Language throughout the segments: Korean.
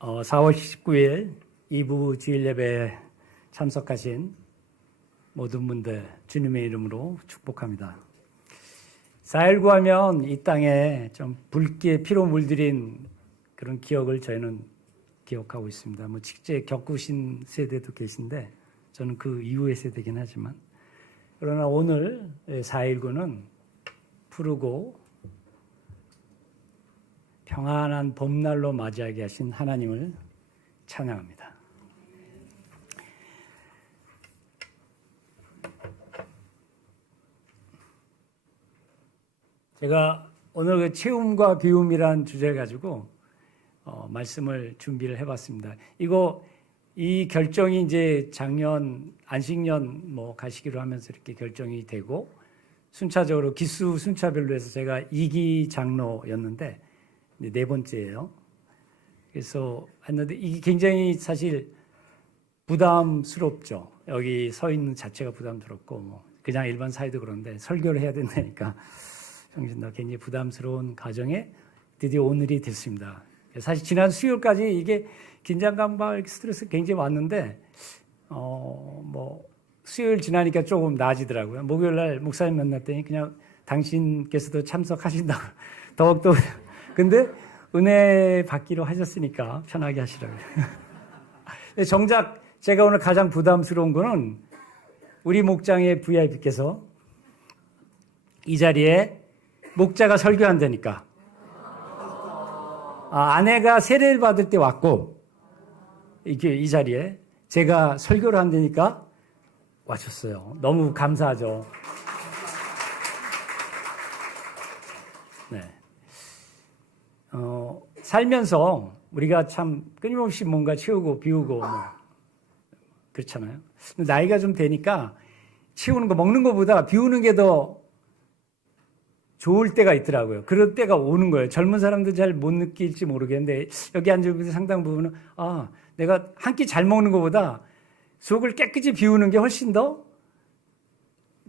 4월 19일 2부 주일 예배에 참석하신 모든 분들 주님의 이름으로 축복합니다. 4.19 하면 이 땅에 좀 붉게 피로 물들인 그런 기억을 저희는 기억하고 있습니다. 직접 겪으신 세대도 계신데 저는 그 이후의 세대긴 하지만, 그러나 오늘 4.19는 푸르고 평안한 봄날로 맞이하게 하신 하나님을 찬양합니다. 제가 오늘 그 채움과 비움이라는 주제를 가지고 말씀을 준비를 해봤습니다. 이 결정이 이제 작년 안식년 가시기로 하면서 이렇게 결정이 되고, 순차적으로 기수 순차별로 해서 제가 2기 장로였는데 네 번째예요. 그래서 했는데 이게 굉장히 사실 부담스럽죠. 여기 서 있는 자체가 부담스럽고 그냥 일반 사회도 그런데 설교를 해야 된다니까 정신도 굉장히 부담스러운 과정에 드디어 오늘이 됐습니다. 사실 지난 수요일까지 이게 긴장감과 스트레스 굉장히 왔는데 수요일 지나니까 조금 나아지더라고요. 목요일 날 목사님 만났더니 그냥 당신께서도 참석하신다고 더욱더 근데 은혜 받기로 하셨으니까 편하게 하시라고요. 정작 제가 오늘 가장 부담스러운 거는 우리 목장의 VIP께서 이 자리에 목자가 설교한다니까. 아내가 세례를 받을 때 왔고 이 자리에 제가 설교를 한다니까 와줬어요. 너무 감사하죠. 네. 살면서 우리가 참 끊임없이 뭔가 치우고 비우고 그렇잖아요. 나이가 좀 되니까 치우는 거 먹는 것보다 비우는 게 더 좋을 때가 있더라고요. 그럴 때가 오는 거예요. 젊은 사람들 잘 못 느낄지 모르겠는데 여기 앉은 분들 상당 부분은 내가 한 끼 잘 먹는 것보다 속을 깨끗이 비우는 게 훨씬 더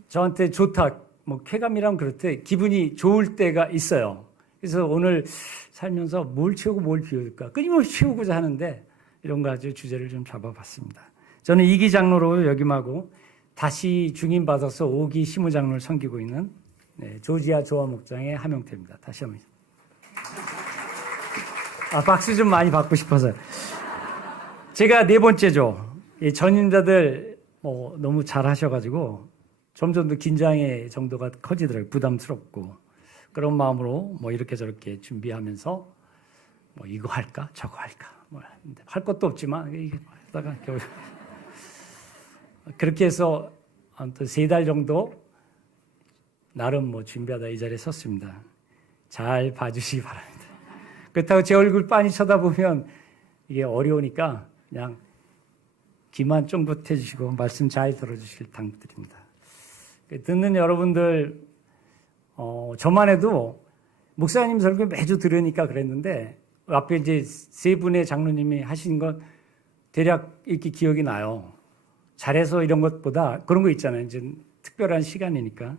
저한테 좋다. 쾌감이라면 그렇대. 기분이 좋을 때가 있어요. 그래서 오늘 살면서 뭘 치우고 뭘 비울까 끊임없이 치우고자 하는데 이런 거 가지고 주제를 좀 잡아봤습니다. 저는 2기 장로로 역임하고 다시 중임받아서 5기 시무장로를 섬기고 있는 조지아 조화 목장의 하명태입니다. 다시 한번 박수 좀 많이 받고 싶어서요. 제가 네 번째죠. 전임자들 너무 잘하셔가지고 점점 더 긴장의 정도가 커지더라고요. 부담스럽고 그런 마음으로 이렇게 저렇게 준비하면서 이거 할까 저거 할까 할 것도 없지만 이게 하다가 겨우 그렇게 해서 아무튼 3달 정도 나름 준비하다 이 자리에 섰습니다. 잘 봐주시기 바랍니다. 그렇다고 제 얼굴 빤히 쳐다보면 이게 어려우니까 그냥 귀만 쫑긋해 주시고 말씀 잘 들어주시길 당부드립니다. 듣는 여러분들 저만 해도 목사님 설교 매주 들으니까 그랬는데 앞에 이제 3분의 장로님이 하신 건 대략 이렇게 기억이 나요. 잘해서 이런 것보다 그런 거 있잖아요. 이제 특별한 시간이니까.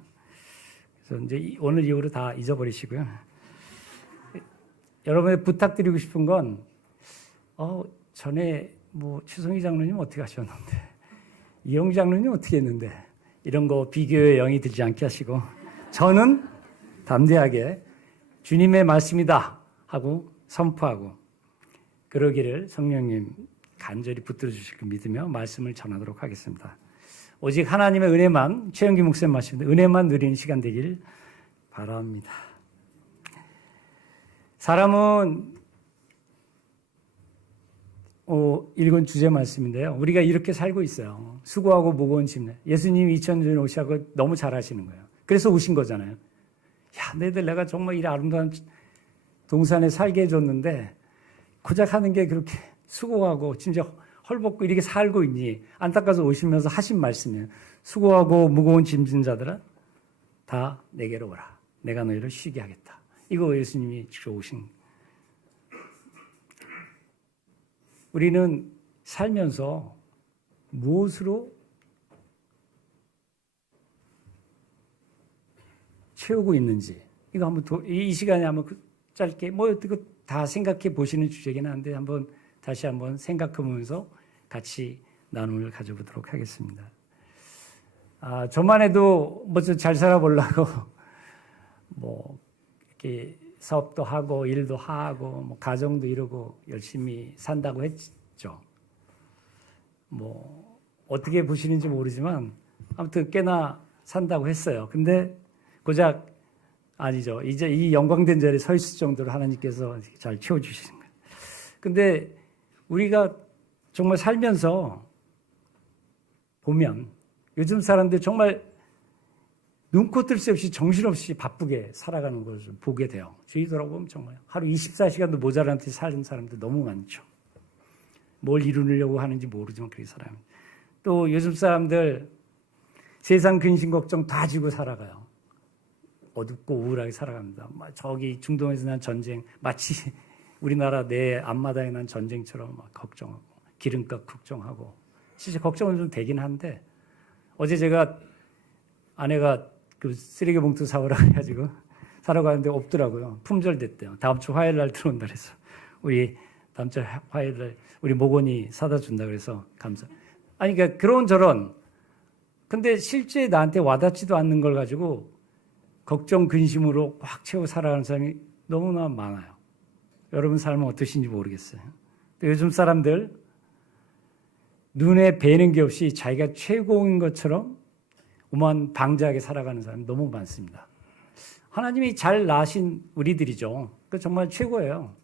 그래서 이제 오늘 이후로 다 잊어버리시고요. 여러분의 부탁드리고 싶은 건 전에 추성희 장로님 어떻게 하셨는데 이영 장로님 어떻게 했는데 이런 거 비교의 영이 들지 않게 하시고 저는 담대하게 주님의 말씀이다 하고 선포하고 그러기를 성령님 간절히 붙들어 주실 걸 믿으며 말씀을 전하도록 하겠습니다. 오직 하나님의 은혜만, 최영기 목사님 말씀인데 은혜만 누리는 시간 되길 바랍니다. 사람은 읽은 주제 말씀인데요. 우리가 이렇게 살고 있어요. 수고하고 무거운 짐. 예수님이 2000년 전에 오셔서 너무 잘하시는 거예요. 그래서 오신 거잖아요. 너희들 내가 정말 이 아름다운 동산에 살게 해줬는데 고작 하는 게 그렇게 수고하고 진짜 헐벗고 이렇게 살고 있니? 안타까워서 오시면서 하신 말씀이에요. 수고하고 무거운 짐진 자들아 다 내게로 오라. 내가 너희를 쉬게 하겠다. 이거 예수님이 직접 오신. 우리는 살면서 무엇으로 채우고 있는지 이거 한번 이 시간에 한번 짧게 이거 다 생각해 보시는 주제긴 한데 한번 다시 한번 생각하면서 같이 나눔을 가져보도록 하겠습니다. 저만 해도 뭐좀 잘 살아보려고 뭐 이렇게 사업도 하고 일도 하고 뭐 가정도 이루고 열심히 산다고 했죠. 뭐 어떻게 보시는지 모르지만 아무튼 꽤나 산다고 했어요. 근데 고작 아니죠. 이제 이 영광된 자리에 서 있을 정도로 하나님께서 잘 채워주시는 거예요. 근데 우리가 정말 살면서 보면 요즘 사람들 정말 눈코 뜰 새 없이 정신없이 바쁘게 살아가는 것을 보게 돼요. 주위 돌아보면 정말 하루 24시간도 모자란 듯이 사는 사람들 너무 많죠. 뭘 이루려고 하는지 모르지만 그렇게 살아요. 또 요즘 사람들 세상 근심 걱정 다 지고 살아가요. 어둡고 우울하게 살아갑니다. 저기 중동에서 난 전쟁, 마치 우리나라 내 앞마당에 난 전쟁처럼 막 걱정하고 기름값 걱정하고 진짜 걱정은 좀 되긴 한데 어제 제가 아내가 그 쓰레기 봉투 사오라 해가지고 사러 가는데 없더라고요. 품절됐대요. 다음 주 화요일 날 들어온다 그래서 우리 다음 주 화요일 날 우리 목원이 사다 준다 그래서 감사. 아니 그러니까 그런 저런 근데 실제 나한테 와닿지도 않는 걸 가지고 걱정 근심으로 꽉 채워 살아가는 사람이 너무나 많아요. 여러분 삶은 어떠신지 모르겠어요. 요즘 사람들 눈에 뵈는 게 없이 자기가 최고인 것처럼 오만 방자하게 살아가는 사람이 너무 많습니다. 하나님이 잘 낳으신 우리들이죠. 그 정말 최고예요.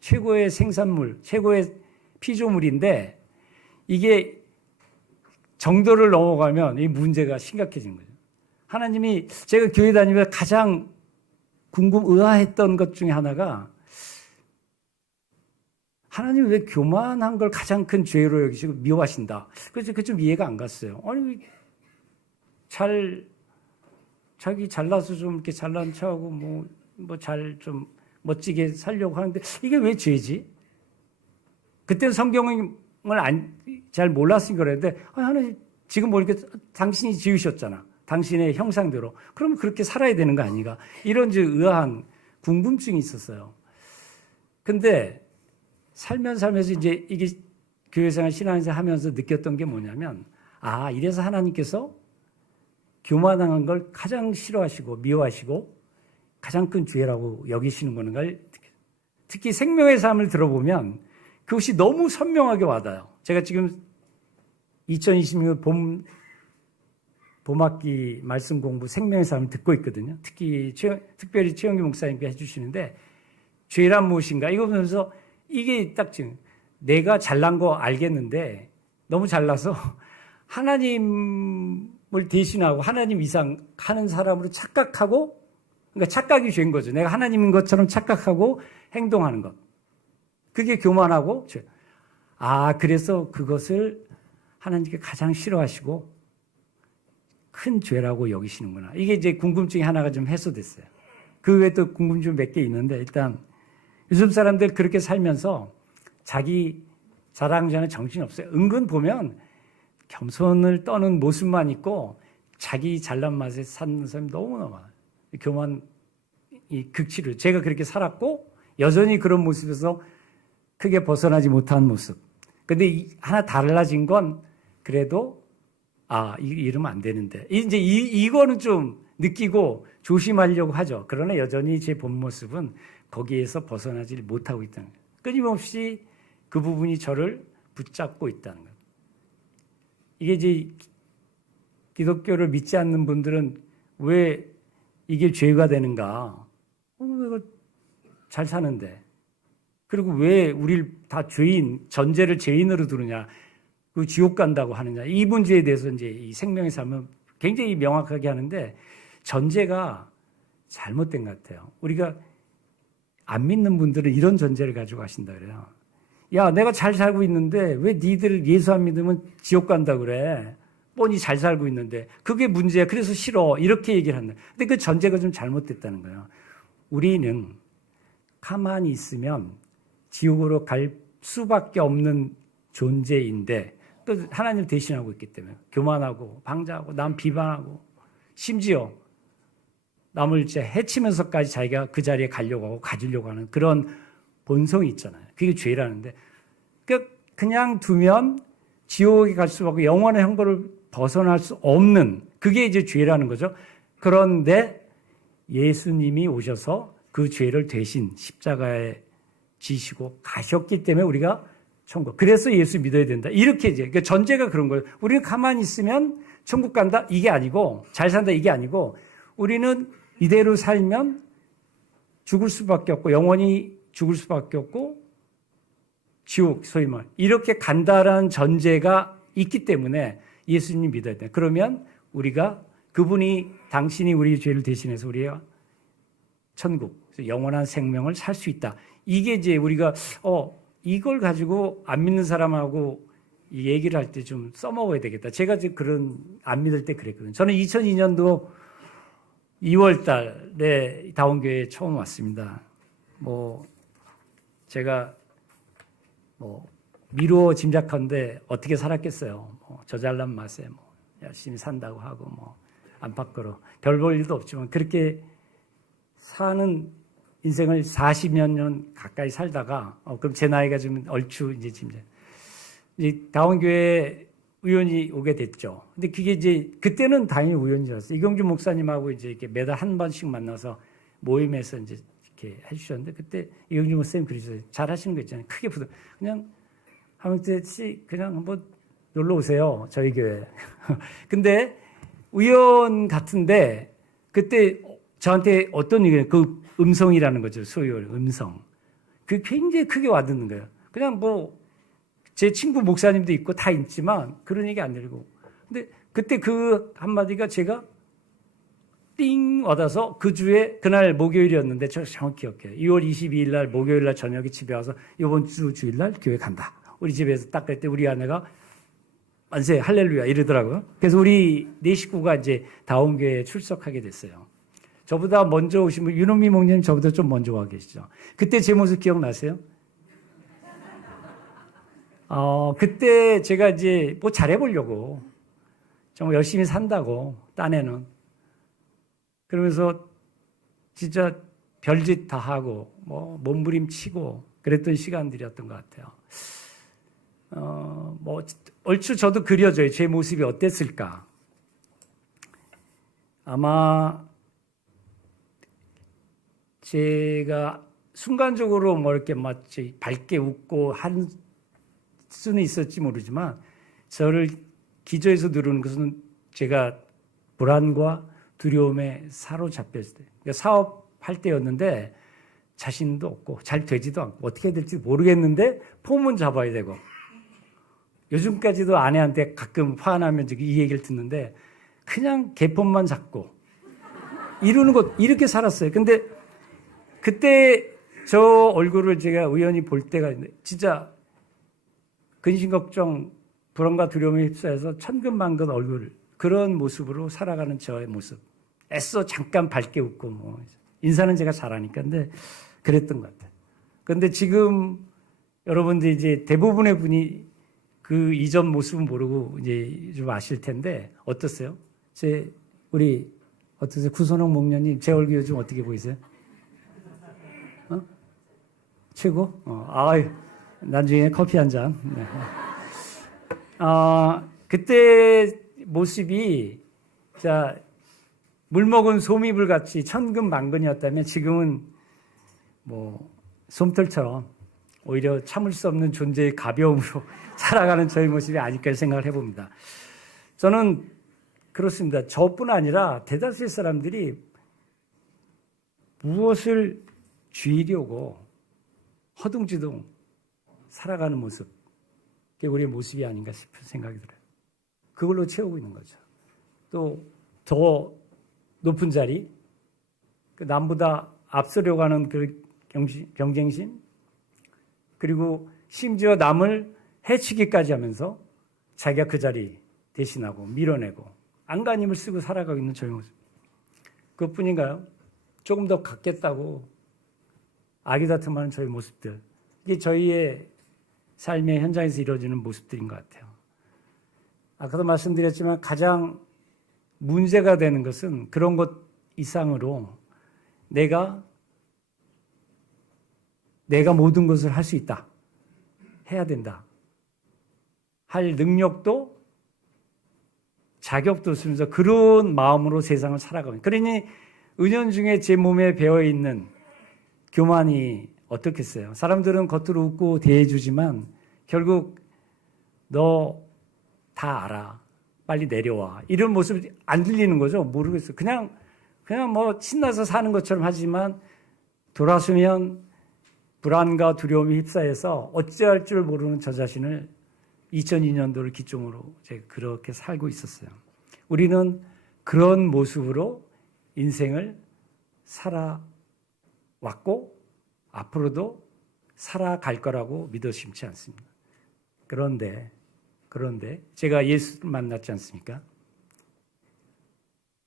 최고의 생산물, 최고의 피조물인데 이게 정도를 넘어가면 이 문제가 심각해지는 거죠. 하나님이 제가 교회 다니면서 가장 의아했던 것 중에 하나가 하나님 왜 교만한 걸 가장 큰 죄로 여기시고 미워하신다. 그래서 그게 좀 이해가 안 갔어요. 아니 자기 잘나서 좀 이렇게 잘난 척하고 뭐 잘 좀 멋지게 살려고 하는데 이게 왜 죄지? 그때는 성경을 잘 몰랐으니까 그랬는데 하나님 지금 보니까 당신이 지으셨잖아. 당신의 형상대로. 그러면 그렇게 살아야 되는 거 아닌가? 이런 의아한 궁금증이 있었어요. 근데 살면서 이제 이게 교회생활 신앙생활 하면서 느꼈던 게 뭐냐면 이래서 하나님께서 교만한 걸 가장 싫어하시고 미워하시고 가장 큰 죄라고 여기시는 걸 특히 생명의 삶을 들어보면 그것이 너무 선명하게 와닿아요. 제가 지금 2026년 봄학기 말씀 공부 생명의 삶을 듣고 있거든요. 특별히 최영기 목사님께 해주시는데 죄란 무엇인가 이거 보면서 이게 딱 지금 내가 잘난 거 알겠는데 너무 잘나서 하나님을 대신하고 하나님 이상 하는 사람으로 착각하고 그러니까 착각이 죄인 거죠. 내가 하나님인 것처럼 착각하고 행동하는 것. 그게 교만하고 죄. 그래서 그것을 하나님께 가장 싫어하시고 큰 죄라고 여기시는구나. 이게 이제 궁금증이 하나가 좀 해소됐어요. 그 외에 또 궁금증 몇 개 있는데 일단 요즘 사람들 그렇게 살면서 자기 자랑자는 정신이 없어요. 은근 보면 겸손을 떠는 모습만 있고 자기 잘난 맛에 사는 사람이 너무나 많아요. 교만 이 극치를 제가 그렇게 살았고 여전히 그런 모습에서 크게 벗어나지 못한 모습. 근데 하나 달라진 건 그래도 이러면 안 되는데 이제 이거는 좀 느끼고 조심하려고 하죠. 그러나 여전히 제 본 모습은 거기에서 벗어나지 못하고 있다는 거예요. 끊임없이 그 부분이 저를 붙잡고 있다는 거예요. 이게 이제 기독교를 믿지 않는 분들은 왜 이게 죄가 되는가? 이거 잘 사는데. 그리고 왜 우리를 다 전제를 죄인으로 두느냐? 그 지옥 간다고 하느냐? 이 문제에 대해서 이제 이 생명의 삶은 굉장히 명확하게 하는데 전제가 잘못된 것 같아요. 우리가 안 믿는 분들은 이런 전제를 가지고 가신다 그래요. 야, 내가 잘 살고 있는데 왜 니들 예수 안 믿으면 지옥 간다 그래? 뻔히 잘 살고 있는데 그게 문제야. 그래서 싫어. 이렇게 얘기를 한다. 근데 그 전제가 좀 잘못됐다는 거예요. 우리는 가만히 있으면 지옥으로 갈 수밖에 없는 존재인데 또 하나님을 대신하고 있기 때문에 교만하고 방자하고 남 비방하고 심지어 남을 이제 해치면서까지 자기가 그 자리에 가려고 하고 가지려고 하는 그런 본성이 있잖아요. 그게 죄라는데 그냥 두면 지옥에 갈 수밖에 영원의 형벌을 벗어날 수 없는 그게 이제 죄라는 거죠. 그런데 예수님이 오셔서 그 죄를 대신 십자가에 지시고 가셨기 때문에 우리가 천국. 그래서 예수 믿어야 된다. 이렇게 이제 그러니까 전제가 그런 거예요. 우리는 가만히 있으면 천국 간다 이게 아니고 잘 산다 이게 아니고 우리는 이대로 살면 죽을 수밖에 없고 영원히 죽을 수밖에 없고 지옥 소위 말 이렇게 간다라는 전제가 있기 때문에 예수님 믿어야 돼. 그러면 우리가 그분이 당신이 우리 죄를 대신해서 우리가 천국 영원한 생명을 살 수 있다. 이게 이제 우리가 이걸 가지고 안 믿는 사람하고 이 얘기를 할 때 좀 써먹어야 되겠다. 제가 지금 그런 안 믿을 때 그랬거든요. 저는 2002년도 2월 달에 다원교회에 처음 왔습니다. 제가 미루어 짐작한데 어떻게 살았겠어요. 저 잘난 맛에 열심히 산다고 하고 안팎으로 별 볼 일도 없지만 그렇게 사는 인생을 40여 년 가까이 살다가 그럼 제 나이가 좀 얼추 이제 짐작. 다원교회 의원이 오게 됐죠. 근데 그게 이제 그때는 당연히 우연이었어요. 이경준 목사님하고 이제 이렇게 매달 한 번씩 만나서 모임에서 이제 이렇게 해주셨는데 그때 이경준 목사님 그러셨어요. 잘하시는 거 있잖아요. 크게 부담. 그냥 하명태 씨 그냥 한번 놀러 오세요. 저희 교회. 근데 의원 같은데 그때 저한테 어떤 얘기예요? 그 음성이라는 거죠. 소위 음성. 그 굉장히 크게 와닿는 거예요. 그냥 제 친구 목사님도 있고 다 있지만 그런 얘기 안 들리고. 근데 그때 그 한마디가 제가 띵 와닿아서 그 주에 그날 목요일이었는데 저 정확히 기억해요. 2월 22일 날 목요일 날 저녁에 집에 와서 이번 주 주일 날 교회 간다. 우리 집에서 딱 그때 우리 아내가 만세 할렐루야 이러더라고요. 그래서 우리 네 식구가 이제 다원교회에 출석하게 됐어요. 저보다 먼저 오신 분 윤은미 목님 저보다 좀 먼저 와 계시죠. 그때 제 모습 기억나세요? 그때 제가 이제 잘해보려고 정말 열심히 산다고 딴에는 그러면서 진짜 별짓 다 하고 몸부림치고 그랬던 시간들이었던 것 같아요. 얼추 저도 그려져요. 제 모습이 어땠을까? 아마 제가 순간적으로 이렇게 마치 밝게 웃고 한 수는 있었지 모르지만 저를 기저에서 누르는 것은 제가 불안과 두려움에 사로잡혔을 때 그러니까 사업할 때였는데 자신도 없고 잘 되지도 않고 어떻게 해야 될지 모르겠는데 폼은 잡아야 되고 요즘까지도 아내한테 가끔 화나면 이 얘기를 듣는데 그냥 개폼만 잡고 이러는 것 이렇게 살았어요. 근데 그때 저 얼굴을 제가 우연히 볼 때가 있는데 진짜 근심 걱정 불안과 두려움에 휩싸여서 천근만근 얼굴 그런 모습으로 살아가는 저의 모습 애써 잠깐 밝게 웃고 인사는 제가 잘하니까 근데 그랬던 것 같아요. 그런데 지금 여러분들 이제 대부분의 분이 그 이전 모습은 모르고 이제 좀 아실 텐데 어떠세요? 우리 어떠세요? 구선홍 목련님 제 얼굴 요즘 어떻게 보이세요? 최고? 아유, 나중에 커피 한 잔. 네. 그때 모습이 물 먹은 소미불 같이 천근만근이었다면 지금은 솜털처럼 오히려 참을 수 없는 존재의 가벼움으로 살아가는 저의 모습이 아닐까 생각을 해봅니다. 저는 그렇습니다. 저뿐 아니라 대다수의 사람들이 무엇을 쥐려고 허둥지둥 살아가는 모습, 그게 우리의 모습이 아닌가 싶은 생각이 들어요. 그걸로 채우고 있는 거죠. 또 더 높은 자리, 남보다 앞서려고 하는 그 경쟁심, 그리고 심지어 남을 해치기까지 하면서 자기가 그 자리 대신하고 밀어내고 안간힘을 쓰고 살아가고 있는 저의 모습. 그것뿐인가요? 조금 더 갖겠다고 아기다툼하는 저의 모습들. 이게 저희의 삶의 현장에서 이루어지는 모습들인 것 같아요. 아까도 말씀드렸지만 가장 문제가 되는 것은 그런 것 이상으로 내가 모든 것을 할 수 있다. 해야 된다 할 능력도 자격도 없으면서 그런 마음으로 세상을 살아가면, 그러니 은연중에 제 몸에 배어있는 교만이 어떻겠어요? 사람들은 겉으로 웃고 대해주지만 결국 너 다 알아, 빨리 내려와, 이런 모습이 안 들리는 거죠. 모르겠어요. 그냥 뭐 신나서 사는 것처럼 하지만 돌아서면 불안과 두려움이 휩싸여서 어찌할 줄 모르는 저 자신을 2002년도를 기점으로 제가 그렇게 살고 있었어요. 우리는 그런 모습으로 인생을 살아왔고 앞으로도 살아갈 거라고 믿어 심지 않습니다. 그런데 제가 예수를 만났지 않습니까?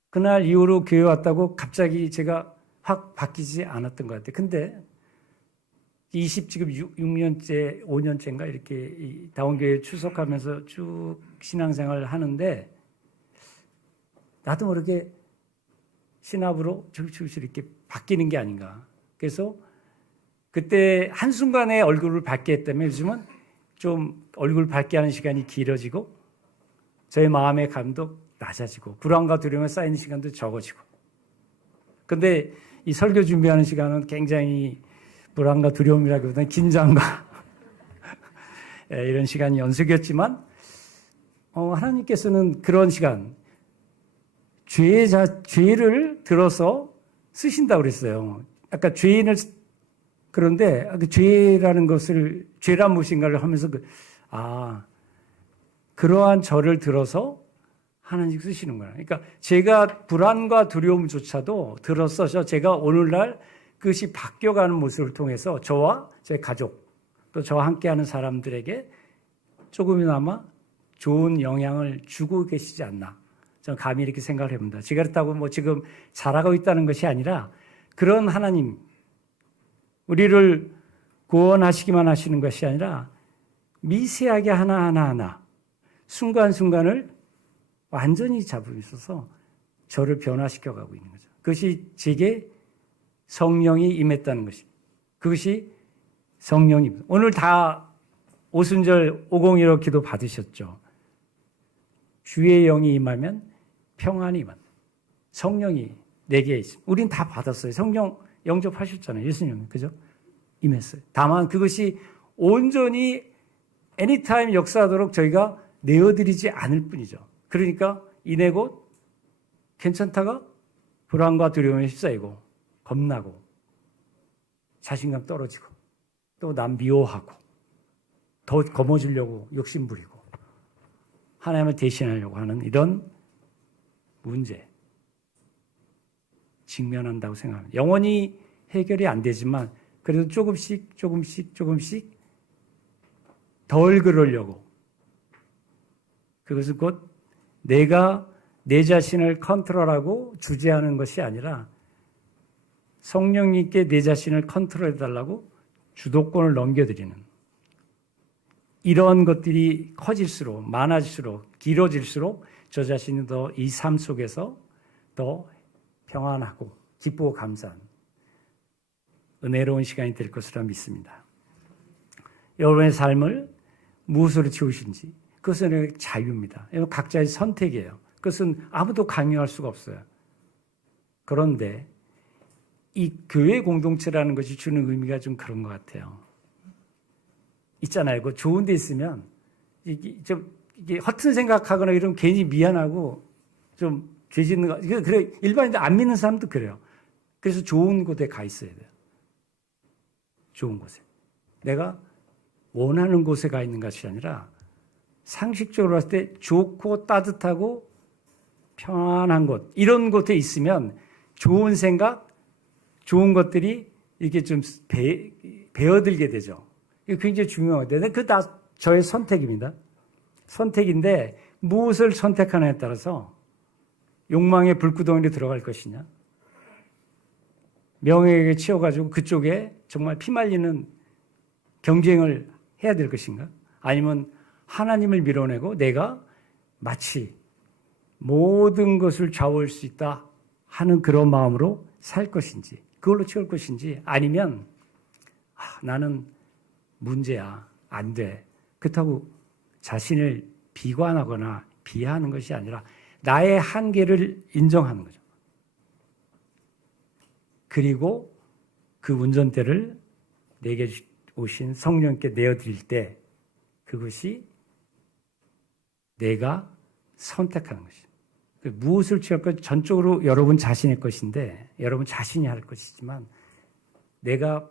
그날 이후로 교회 왔다고 갑자기 제가 확 바뀌지 않았던 것 같아요. 근데 지금 6년째, 5년째인가 이렇게 다원교회 출석하면서 쭉 신앙생활을 하는데 나도 모르게 신압으로 줄줄줄 이렇게 바뀌는 게 아닌가. 그래서 그때 한순간에 얼굴을 밝게 했다면 요즘은 좀 얼굴 밝게 하는 시간이 길어지고 저의 마음의 감도 낮아지고 불안과 두려움에 쌓이는 시간도 적어지고. 근데 이 설교 준비하는 시간은 굉장히 불안과 두려움이라기보다는 긴장과 이런 시간이 연속이었지만 하나님께서는 그런 시간, 죄를 들어서 쓰신다고 그랬어요. 아까 죄인을, 그런데 그 죄라는 것을, 죄란 무엇인가를 하면서 그러한 저를 들어서 하나님 쓰시는 거예요. 그러니까 제가 불안과 두려움조차도 들어서서 제가 오늘날 그것이 바뀌어가는 모습을 통해서 저와 제 가족 또 저와 함께하는 사람들에게 조금이나마 좋은 영향을 주고 계시지 않나. 저는 감히 이렇게 생각을 해봅니다. 제가 그렇다고 뭐 지금 잘하고 있다는 것이 아니라 그런 하나님, 우리를 구원하시기만 하시는 것이 아니라 미세하게 하나하나 순간순간을 완전히 잡음이 있어서 저를 변화시켜가고 있는 거죠. 그것이 제게 성령이 임했다는 것입니다. 그것이 성령입니다. 오늘 다 오순절 501호 기도 받으셨죠. 주의 영이 임하면 평안이 임한다. 성령이 내게 있습니다. 우린 다 받았어요. 성령 영접하셨잖아요. 예수님, 그죠? 임했어요. 다만 그것이 온전히 애니타임 역사하도록 저희가 내어드리지 않을 뿐이죠. 그러니까 이내 곧 괜찮다가 불안과 두려움에 휩싸이고 겁나고 자신감 떨어지고 또 남 미워하고 더 거머쥐려고 욕심부리고 하나님을 대신하려고 하는 이런 문제 직면한다고 생각합니다. 영원히 해결이 안 되지만 그래도 조금씩 덜 그러려고, 그것은 곧 내가 내 자신을 컨트롤하고 주재하는 것이 아니라 성령님께 내 자신을 컨트롤해달라고 주도권을 넘겨드리는, 이런 것들이 커질수록 많아질수록 길어질수록 저 자신이 더 이 삶 속에서 더 평안하고 기쁘고 감사한 은혜로운 시간이 될 것으로 믿습니다. 여러분의 삶을 무엇으로 채우신지 그것은 자유입니다. 각자의 선택이에요. 그것은 아무도 강요할 수가 없어요. 그런데 이 교회 공동체라는 것이 주는 의미가 좀 그런 것 같아요. 있잖아요. 그 좋은 데 있으면 이게 허튼 생각하거나 이러면 괜히 미안하고 좀 죄 짓는 거. 그래, 일반인들 안 믿는 사람도 그래요. 그래서 좋은 곳에 가 있어야 돼요. 좋은 곳에. 내가 원하는 곳에 가 있는 것이 아니라 상식적으로 봤을 때 좋고 따뜻하고 편안한 곳, 이런 곳에 있으면 좋은 생각, 좋은 것들이 이렇게 좀 배어들게 되죠. 이거 굉장히 중요하거든요. 그거 다 저의 선택입니다. 선택인데 무엇을 선택하느냐에 따라서 욕망의 불구덩이로 들어갈 것이냐, 명예에게 치여가지고 그쪽에 정말 피말리는 경쟁을 해야 될 것인가, 아니면 하나님을 밀어내고 내가 마치 모든 것을 좌우할 수 있다 하는 그런 마음으로 살 것인지, 그걸로 채울 것인지, 아니면 나는 문제야, 안 돼. 그렇다고 자신을 비관하거나 비하하는 것이 아니라 나의 한계를 인정하는 거죠. 그리고 그 운전대를 내게 오신 성령께 내어드릴 때 그것이 내가 선택하는 것이죠. 무엇을 취할 것 전적으로 여러분 자신의 것인데 여러분 자신이 할 것이지만 내가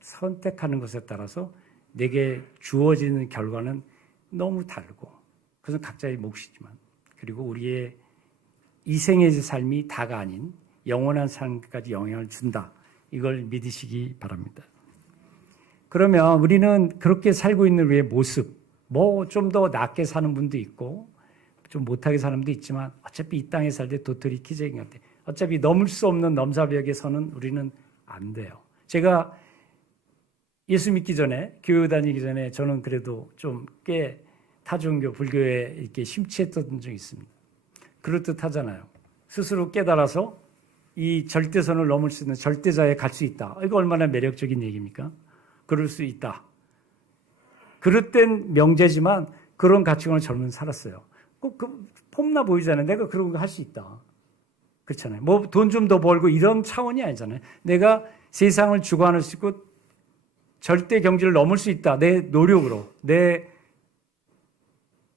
선택하는 것에 따라서 내게 주어지는 결과는 너무 다르고 그것은 각자의 몫이지만 그리고 우리의 이 생의 삶이 다가 아닌 영원한 삶까지 영향을 준다. 이걸 믿으시기 바랍니다. 그러면 우리는 그렇게 살고 있는 우리의 모습, 뭐 좀 더 낫게 사는 분도 있고 좀 못하게 사는 분도 있지만 어차피 이 땅에 살 때 도토리 키재기 같아. 어차피 넘을 수 없는 넘사벽에 서는 우리는 안 돼요. 제가 예수 믿기 전에 교회 다니기 전에 저는 그래도 좀 꽤 타종교 불교에 이렇게 심취했던 적이 있습니다. 그럴듯 하잖아요. 스스로 깨달아서 이 절대선을 넘을 수 있는 절대자에 갈 수 있다. 이거 얼마나 매력적인 얘기입니까? 그럴 수 있다. 그릇된 명제지만 그런 가치관을 저는 살았어요. 폼나 보이잖아요. 내가 그런 거 할 수 있다. 그렇잖아요. 뭐 돈 좀 더 벌고 이런 차원이 아니잖아요. 내가 세상을 주관할 수 있고 절대 경지를 넘을 수 있다. 내 노력으로, 내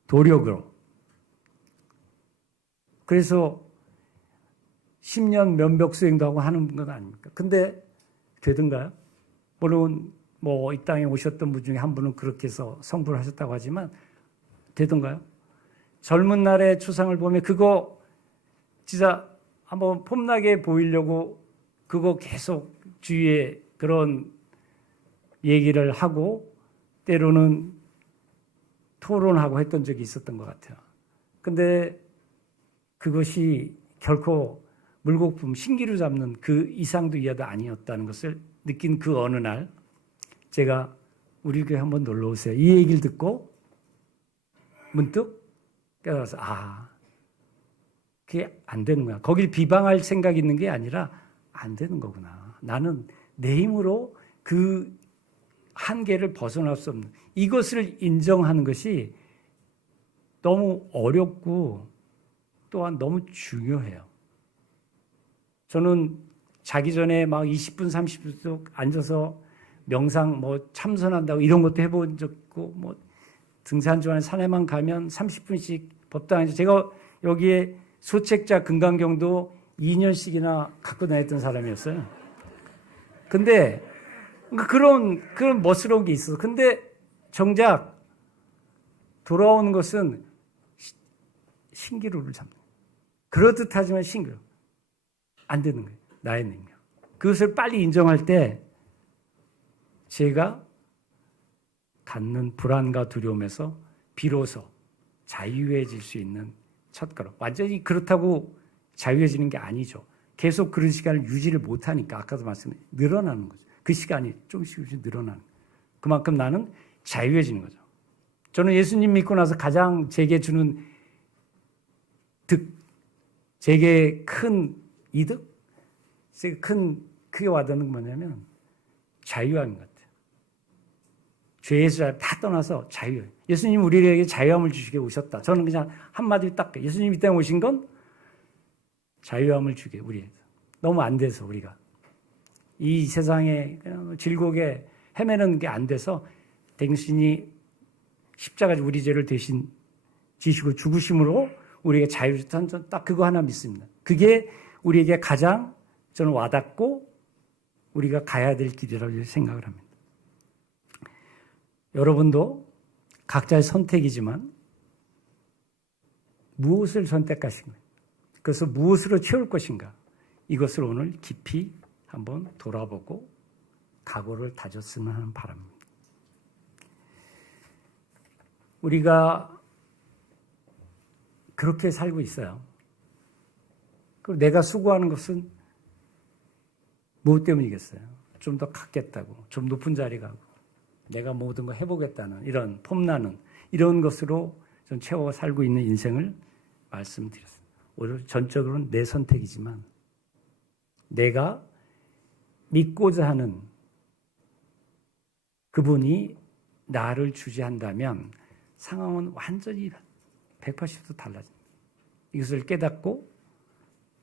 도력으로. 그래서 10년 면벽 수행도 하고 하는 건 아닙니까? 근데 되던가요? 물론 뭐 이 땅에 오셨던 분 중에 한 분은 그렇게 해서 성불을 하셨다고 하지만 되던가요? 젊은 날의 추상을 보면 그거 진짜 한번 폼나게 보이려고 그거 계속 주위에 그런 얘기를 하고 때로는 토론하고 했던 적이 있었던 것 같아요. 근데 그것이 결코 물거품, 신기루 잡는 그 이상도 이하도 아니었다는 것을 느낀 그 어느 날 제가 우리 교회 한번 놀러 오세요. 이 얘기를 듣고 문득 깨달아서 그게 안 되는 거야. 거길 비방할 생각이 있는 게 아니라 안 되는 거구나. 나는 내 힘으로 그 한계를 벗어날 수 없는 이것을 인정하는 것이 너무 어렵고 또한 너무 중요해요. 저는 자기 전에 막 20분, 30분 앉아서 명상 뭐 참선한다고 이런 것도 해본 적 있고 뭐 등산 좋아하는 산에만 가면 30분씩 법당에서 제가 여기에 소책자 금강경도 2년씩이나 갖고 다녔던 사람이었어요. 근데 그런 멋스러운 게 있어서. 근데 정작 돌아오는 것은 신기루를 잡는 거예요. 그렇듯 하지만 신기루. 안 되는 거예요. 나의 능력. 그것을 빨리 인정할 때 제가 갖는 불안과 두려움에서 비로소 자유해질 수 있는 첫걸음. 완전히 그렇다고 자유해지는 게 아니죠. 계속 그런 시간을 유지를 못하니까 아까도 말씀드린 늘어나는 거죠. 그 시간이 조금씩 늘어나는 거예요. 그만큼 나는 자유해지는 거죠. 저는 예수님 믿고 나서 가장 제게 주는 제게 큰 이득? 제게 크게 와닿는 건 뭐냐면 자유함인 것 같아요. 죄에서 다 떠나서 자유. 예수님 우리에게 자유함을 주시게 오셨다. 저는 그냥 한마디 딱 예수님 이 땅에 오신 건 자유함을 주게 우리에게. 너무 안 돼서 우리가. 이 세상에 즐겁게 헤매는 게 안 돼서 당신이 십자가 우리 죄를 대신 지시고 죽으심으로 우리에게 자유를 줬다는 딱 그거 하나 믿습니다. 그게 우리에게 가장 저는 와닿고 우리가 가야 될 길이라고 생각을 합니다. 여러분도 각자의 선택이지만 무엇을 선택하신 거예요? 그래서 무엇으로 채울 것인가? 이것을 오늘 깊이 한번 돌아보고 각오를 다졌으면 하는 바람입니다. 우리가 그렇게 살고 있어요. 그리고 내가 수고하는 것은 무엇 때문이겠어요? 좀 더 갖겠다고, 좀 높은 자리 가고, 내가 모든 거 해보겠다는 이런 폼나는 이런 것으로 좀 채워 살고 있는 인생을 말씀드렸습니다. 오히려 전적으로는 내 선택이지만 내가 믿고자 하는 그분이 나를 주재한다면 상황은 완전히 180도 달라집니다. 이것을 깨닫고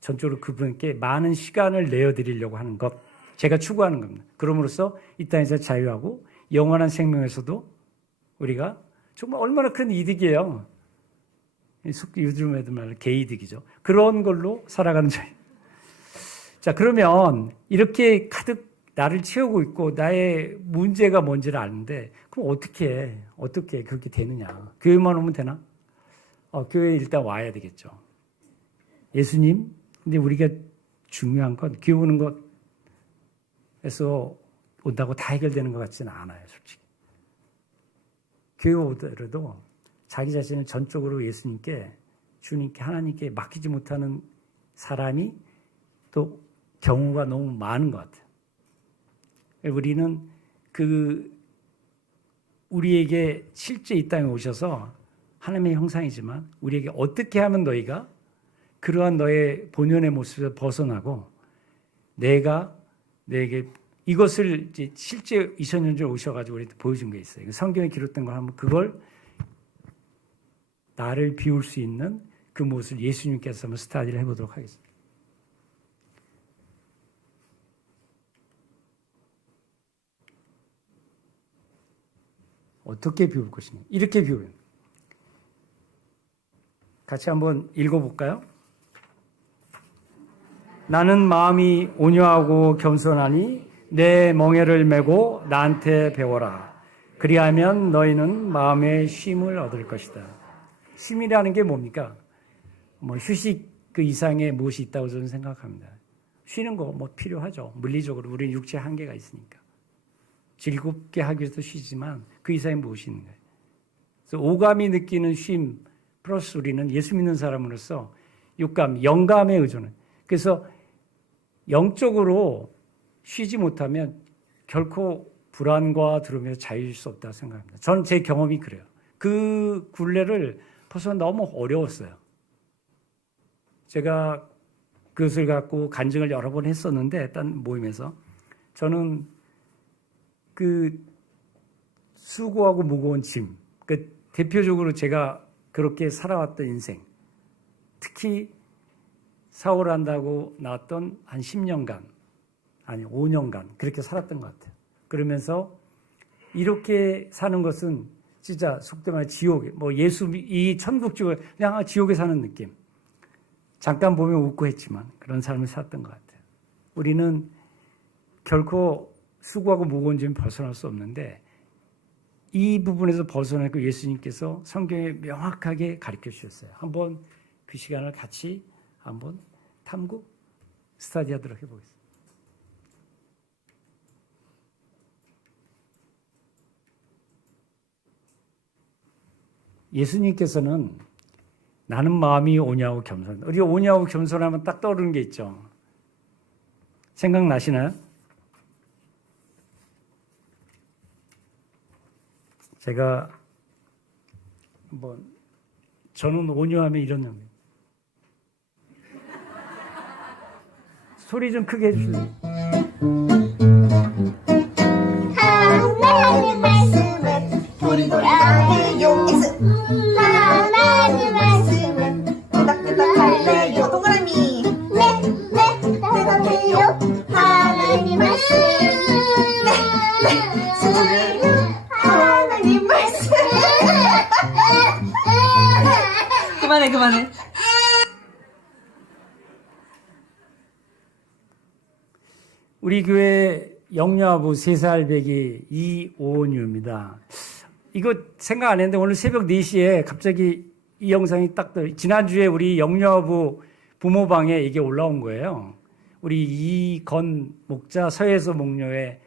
전적으로 그분께 많은 시간을 내어드리려고 하는 것, 제가 추구하는 겁니다. 그럼으로써 이 땅에서 자유하고 영원한 생명에서도 우리가 정말 얼마나 큰 이득이에요. 요즘 애들 말로 개이득이죠. 그런 걸로 살아가는 자유. 자, 그러면 이렇게 가득 나를 채우고 있고 나의 문제가 뭔지를 아는데 그럼 어떻게 그렇게 되느냐? 교회만 오면 되나? 교회에 일단 와야 되겠죠. 예수님, 근데 우리가 중요한 건 교회 오는 것에서 온다고 다 해결되는 것 같지는 않아요, 솔직히. 교회 오더라도 자기 자신을 전적으로 예수님께, 주님께, 하나님께 맡기지 못하는 사람이 또 경우가 너무 많은 것 같아요. 우리는 우리에게 실제 이 땅에 오셔서 하나님의 형상이지만 우리에게 어떻게 하면 너희가 그러한 너의 본연의 모습에서 벗어나고 내가 너에게 이것을 이제 실제 2000년 전에 오셔가지고 우리한테 보여준 게 있어요. 성경에 기록된 걸 하면 그걸 나를 비울 수 있는 그 모습을 예수님께서 한번 스타디를 해보도록 하겠습니다. 어떻게 비울 것이냐. 이렇게 비우는. 같이 한번 읽어볼까요? 나는 마음이 온유하고 겸손하니 내 멍에를 메고 나한테 배워라. 그리하면 너희는 마음의 쉼을 얻을 것이다. 쉼이라는 게 뭡니까? 휴식 그 이상의 무엇이 있다고 저는 생각합니다. 쉬는 거 필요하죠. 물리적으로 우리는 육체의 한계가 있으니까. 즐겁게 하기 위해서 쉬지만 그 이상의 무엇이 있는 거예요. 그래서 오감이 느끼는 쉼 플러스 우리는 예수 믿는 사람으로서 육감, 영감에 의존해. 그래서 영적으로 쉬지 못하면 결코 불안과 두려움에서 자유일 수 없다고 생각합니다. 전 제 경험이 그래요. 그 굴레를 벗어나 너무 어려웠어요. 제가 그것을 갖고 간증을 여러 번 했었는데 딴 모임에서 저는 수고하고 무거운 짐, 대표적으로 제가 그렇게 살아왔던 인생, 특히 사업을 한다고 나왔던 한 10년간, 아니 5년간 그렇게 살았던 것 같아요. 그러면서 이렇게 사는 것은 진짜 속된 말 지옥, 이 천국 지옥, 그냥 지옥에 사는 느낌. 잠깐 보면 웃고 했지만 그런 삶을 살았던 것 같아요. 우리는 결코 수고하고 무거운 점이 벗어날 수 없는데 이 부분에서 벗어나고 예수님께서 성경에 명확하게 가르쳐 주셨어요. 한번 그 시간을 같이 한번 탐구, 스터디하도록 해보겠습니다. 예수님께서는 나는 마음이 오냐고 겸손. 우리가 오냐고 겸손하면 딱 떠오르는 게 있죠. 생각나시나요? 제가 저는 온유하면 이런 놈이에요. 소리 좀 크게 해주세요. 하나님 말씀은 도리도리하네요. 하나님 말씀은 끄덕끄덕하네요. 동그라미 네 대답해요. 하나님 말씀 네 하나님 말씀 그만해. 우리 교회 영유아부 3살 배기 이오은유입니다. 이거 생각 안 했는데 오늘 새벽 4시에 갑자기 이 영상이 지난주에 우리 영유아부 부모방에 이게 올라온 거예요. 우리 이건 목자 서예서 목녀의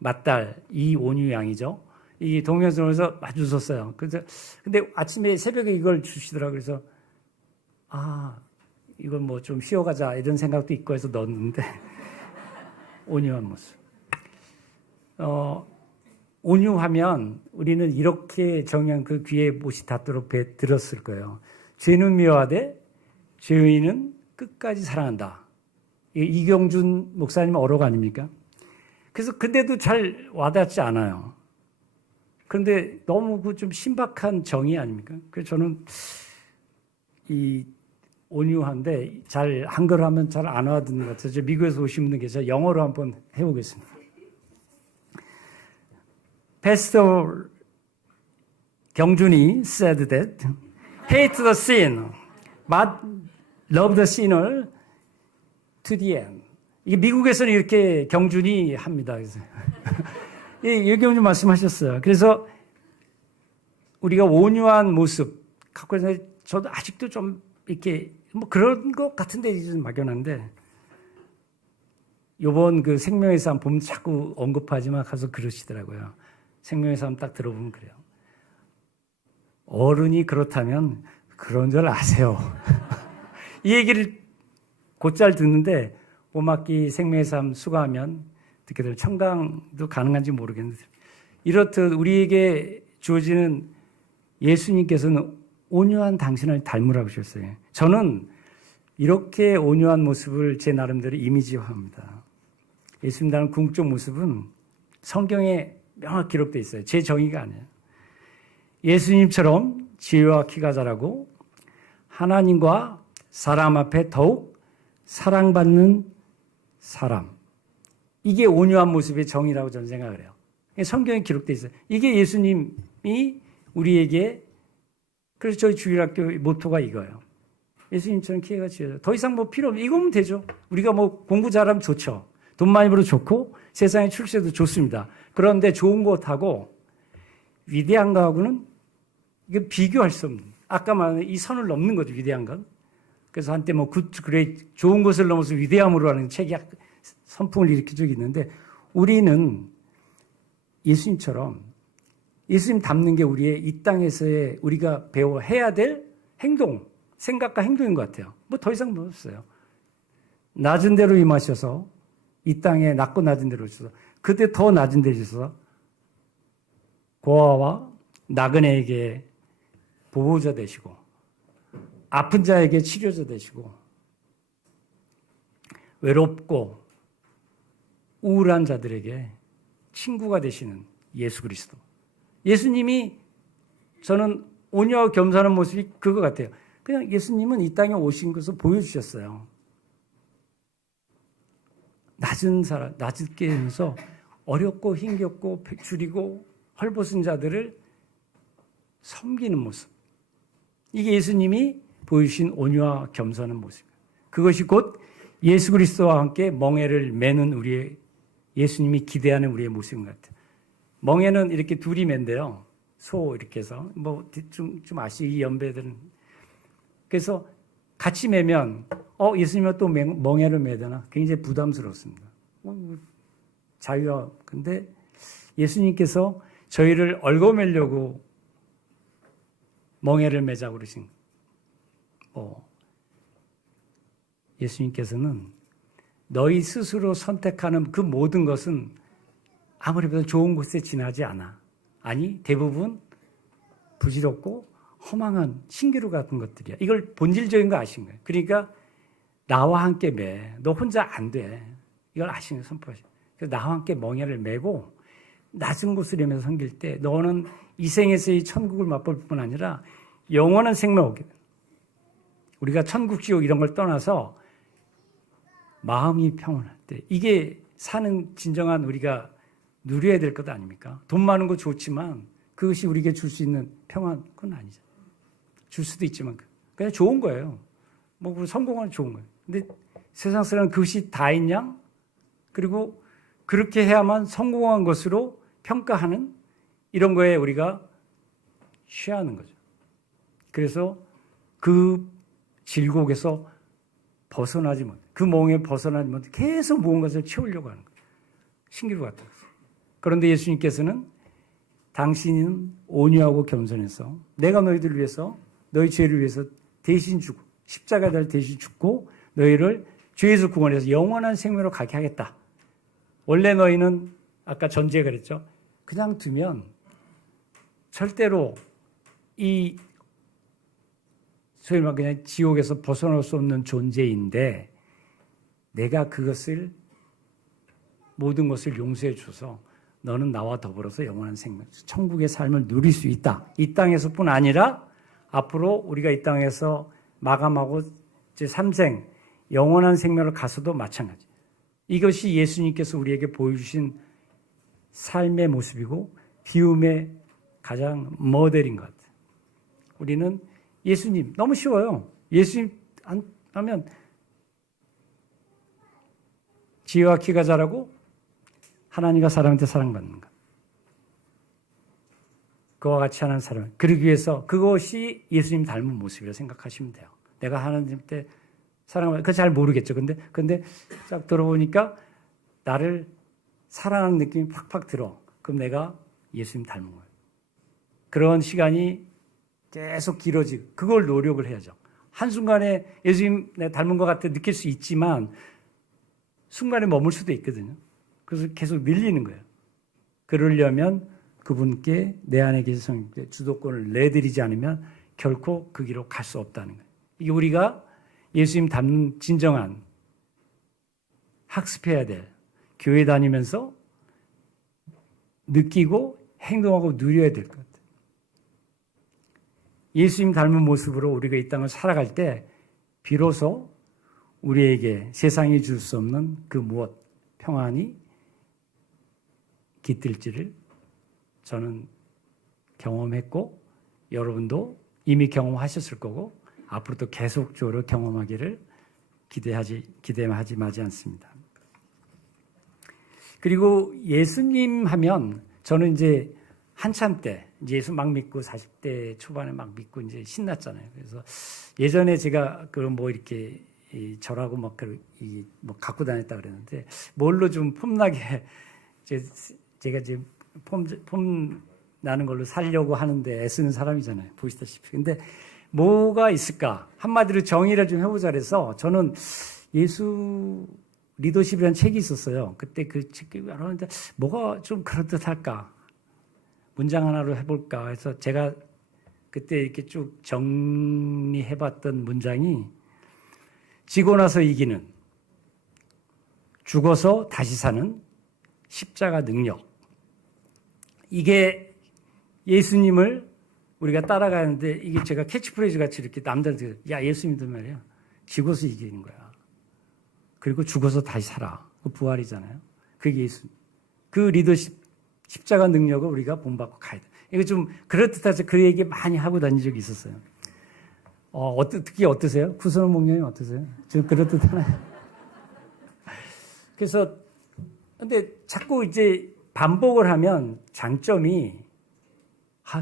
맏딸 이온유 양이죠. 이 동영상에서 마주 웃었어요. 근데 아침에 새벽에 이걸 주시더라고요. 그래서 이건 좀 쉬어가자 이런 생각도 있고 해서 넣었는데 온유한 모습. 온유하면 우리는 이렇게 정녕 그 귀에 못이 닿도록 들었을 거예요. 죄는 미워하되 죄인은 끝까지 사랑한다. 이경준 목사님 어록 아닙니까? 그래서 근데도 잘 와닿지 않아요. 그런데 너무 그 좀 신박한 정의 아닙니까? 그래서 저는 이 온유한데 잘 한글 하면 잘 안 와듣는 것 같아서 미국에서 오신 분들 계셔 영어로 한번 해보겠습니다. Pastor 경준이 said that hate the sin, but love the sinner to the end. 이게 미국에서는 이렇게 경준이 합니다. 그래서 유경준 말씀하셨어요. 그래서 우리가 온유한 모습 갖고 있는데 저도 아직도 좀 이렇게 뭐 그런 것 같은데 좀 막연한데 요번 그 생명의 삶 보면 자꾸 언급하지만 가서 그러시더라고요. 생명의 삶 딱 들어보면 그래요. 어른이 그렇다면 그런 줄 아세요. 이 얘기를 곧잘 듣는데 봄학기 생명의 삶 수강하면 듣게 될 청강도 가능한지 모르겠는데 이렇듯 우리에게 주어지는 예수님께서는 온유한 당신을 닮으라고 하셨어요. 저는 이렇게 온유한 모습을 제 나름대로 이미지화합니다. 예수님 닮은 궁극적 모습은 성경에 명확히 기록되어 있어요. 제 정의가 아니에요. 예수님처럼 지혜와 키가 자라고 하나님과 사람 앞에 더욱 사랑받는 사람. 이게 온유한 모습의 정의라고 저는 생각을 해요. 성경에 기록되어 있어요. 이게 예수님이 우리에게 그래서 저희 주일학교 모토가 이거예요. 예수님처럼 키가 지어져. 더 이상 뭐 필요 없는 이거면 되죠. 우리가 뭐 공부 잘하면 좋죠. 돈 많이 벌어 좋고 세상에 출세도 좋습니다. 그런데 좋은 것하고 위대한 거하고는 이게 비교할 수 없는. 아까 말한 이 선을 넘는 거죠. 위대한 건. 그래서 한때 뭐 굿 그레이트 좋은 것을 넘어서 위대함으로 하는 책이 선풍을 일으킨 적이 있는데 우리는 예수님처럼 예수님 닮는 게 우리의 이 땅에서의 우리가 배워해야 될 행동, 생각과 행동인 것 같아요. 뭐 더 이상 뭐 없어요. 낮은 데로 임하셔서 이 땅에 낮고 낮은 데로 오셔서 그때 더 낮은 데로 오셔서 고아와 나그네에게 보호자 되시고 아픈 자에게 치료자 되시고 외롭고 우울한 자들에게 친구가 되시는 예수 그리스도. 예수님이 저는 온유하고 겸손한 모습이 그거 같아요. 그냥 예수님은 이 땅에 오신 것을 보여주셨어요. 낮은 사람, 낮게 하면서 어렵고 힘겹고 줄이고 헐벗은 자들을 섬기는 모습. 이게 예수님이 보여주신 온유와 겸손한 모습입니다. 그것이 곧 예수 그리스도와 함께 멍에를 매는 우리의 예수님이 기대하는 우리의 모습인 것 같아요. 멍에는 이렇게 둘이 맨데요. 소 이렇게 해서 뭐 좀 아시죠? 이 연배들은. 그래서 같이 매면 예수님은 또 멍에를 매되나 굉장히 부담스럽습니다. 자유와 근데 예수님께서 저희를 얽어매려고 멍에를 매자고 그러신 예수님께서는 너희 스스로 선택하는 그 모든 것은 아무리 봐도 좋은 곳에 지나지 않아. 아니 대부분 부질없고 허망한 신기루 같은 것들이야. 이걸 본질적인 거 아신 거예요. 그러니까 나와 함께 매. 너 혼자 안 돼. 이걸 아시는 거예요. 선포하시고. 그래서 나와 함께 멍에를 메고 낮은 곳을 이면서 섬길 때 너는 이 생에서의 천국을 맛볼 뿐 아니라 영원한 생명을 얻게 돼. 우리가 천국 지옥 이런 걸 떠나서 마음이 평온할 때 이게 사는 진정한 우리가 누려야 될 것 아닙니까? 돈 많은 거 좋지만 그것이 우리에게 줄 수 있는 평안 그건 아니죠. 줄 수도 있지만 그냥 좋은 거예요. 뭐 성공은 좋은 거예요. 근데 세상 사람은 그것이 다인 양 그리고 그렇게 해야만 성공한 것으로 평가하는 이런 거에 우리가 취하는 거죠. 그래서 그 질곡에서 벗어나지 못, 그 멍에 벗어나지 못, 계속 무언가를 채우려고 하는 거예요. 신기루 같은 거죠. 그런데 예수님께서는 당신은 온유하고 겸손해서 내가 너희들을 위해서 너희 죄를 위해서 대신 죽고 십자가에 달려 대신 죽고 너희를 죄에서 구원해서 영원한 생명으로 가게 하겠다. 원래 너희는 아까 전제가 그랬죠. 그냥 두면 절대로 이 소위 말 그냥 지옥에서 벗어날 수 없는 존재인데 내가 그것을 모든 것을 용서해 줘서 너는 나와 더불어서 영원한 생명, 천국의 삶을 누릴 수 있다. 이 땅에서뿐 아니라 앞으로 우리가 이 땅에서 마감하고 이제 삼생 영원한 생명을 가서도 마찬가지. 이것이 예수님께서 우리에게 보여주신 삶의 모습이고 비움의 가장 모델인 것 같아요. 우리는 예수님 너무 쉬워요. 예수님 안 하면 지혜와 키가 자라고 하나님과 사람한테 사랑받는 것. 그와 같이 하는 사람. 그러기 위해서 그것이 예수님 닮은 모습이라고 생각하시면 돼요. 내가 하나님 때 사랑을, 그거 잘 모르겠죠. 근데 딱 들어보니까 나를 사랑하는 느낌이 팍팍 들어. 그럼 내가 예수님 닮은 거예요. 그런 시간이 계속 길어지고, 그걸 노력을 해야죠. 한순간에 예수님 내가 닮은 것 같아 느낄 수 있지만, 순간에 머물 수도 있거든요. 그래서 계속 밀리는 거예요. 그러려면 그분께 내 안에 계신 성령께 주도권을 내드리지 않으면 결코 그 길로 갈 수 없다는 거예요. 이게 우리가 예수님 닮는 진정한 학습해야 될, 교회 다니면서 느끼고 행동하고 누려야 될 것 같아요. 예수님 닮은 모습으로 우리가 이 땅을 살아갈 때 비로소 우리에게 세상이 줄 수 없는 그 무엇, 평안이 깃들지를 저는 경험했고 여러분도 이미 경험하셨을 거고 앞으로도 계속적으로 경험하기를 기대하지 마지 않습니다. 그리고 예수님 하면 저는 이제 한참 때 이제 예수 막 믿고 40대 초반에 막 믿고 이제 신났잖아요. 그래서 예전에 제가 그 뭐 이렇게 절하고 막 뭐 갖고 다녔다 그랬는데 뭘로 좀 폼나게 제가 지금 폼 나는 걸로 살려고 하는데 애쓰는 사람이잖아요. 보시다시피. 근데 뭐가 있을까? 한마디로 정의를 좀 해보자 그래서 저는 예수 리더십이라는 책이 있었어요. 그때 그 책을 하는데 뭐가 좀 그럴듯할까? 문장 하나로 해볼까 해서 제가 그때 이렇게 쭉 정리해봤던 문장이 지고 나서 이기는, 죽어서 다시 사는 십자가 능력. 이게 예수님을 우리가 따라가는데 이게 제가 캐치프레이즈 같이 이렇게 남들한테 야 예수님들 말이야 지고서 이기는 거야. 그리고 죽어서 다시 살아. 그 부활이잖아요. 그게 예수. 그 리더십 십자가 능력을 우리가 본받고 가야 돼. 이거 좀 그렇듯해서 그 얘기 많이 하고 다닌 적이 있었어요. 특히 어떠세요? 구선호 목련이 어떠세요? 좀 그렇듯하나요? 그래서 근데 자꾸 이제 반복을 하면 장점이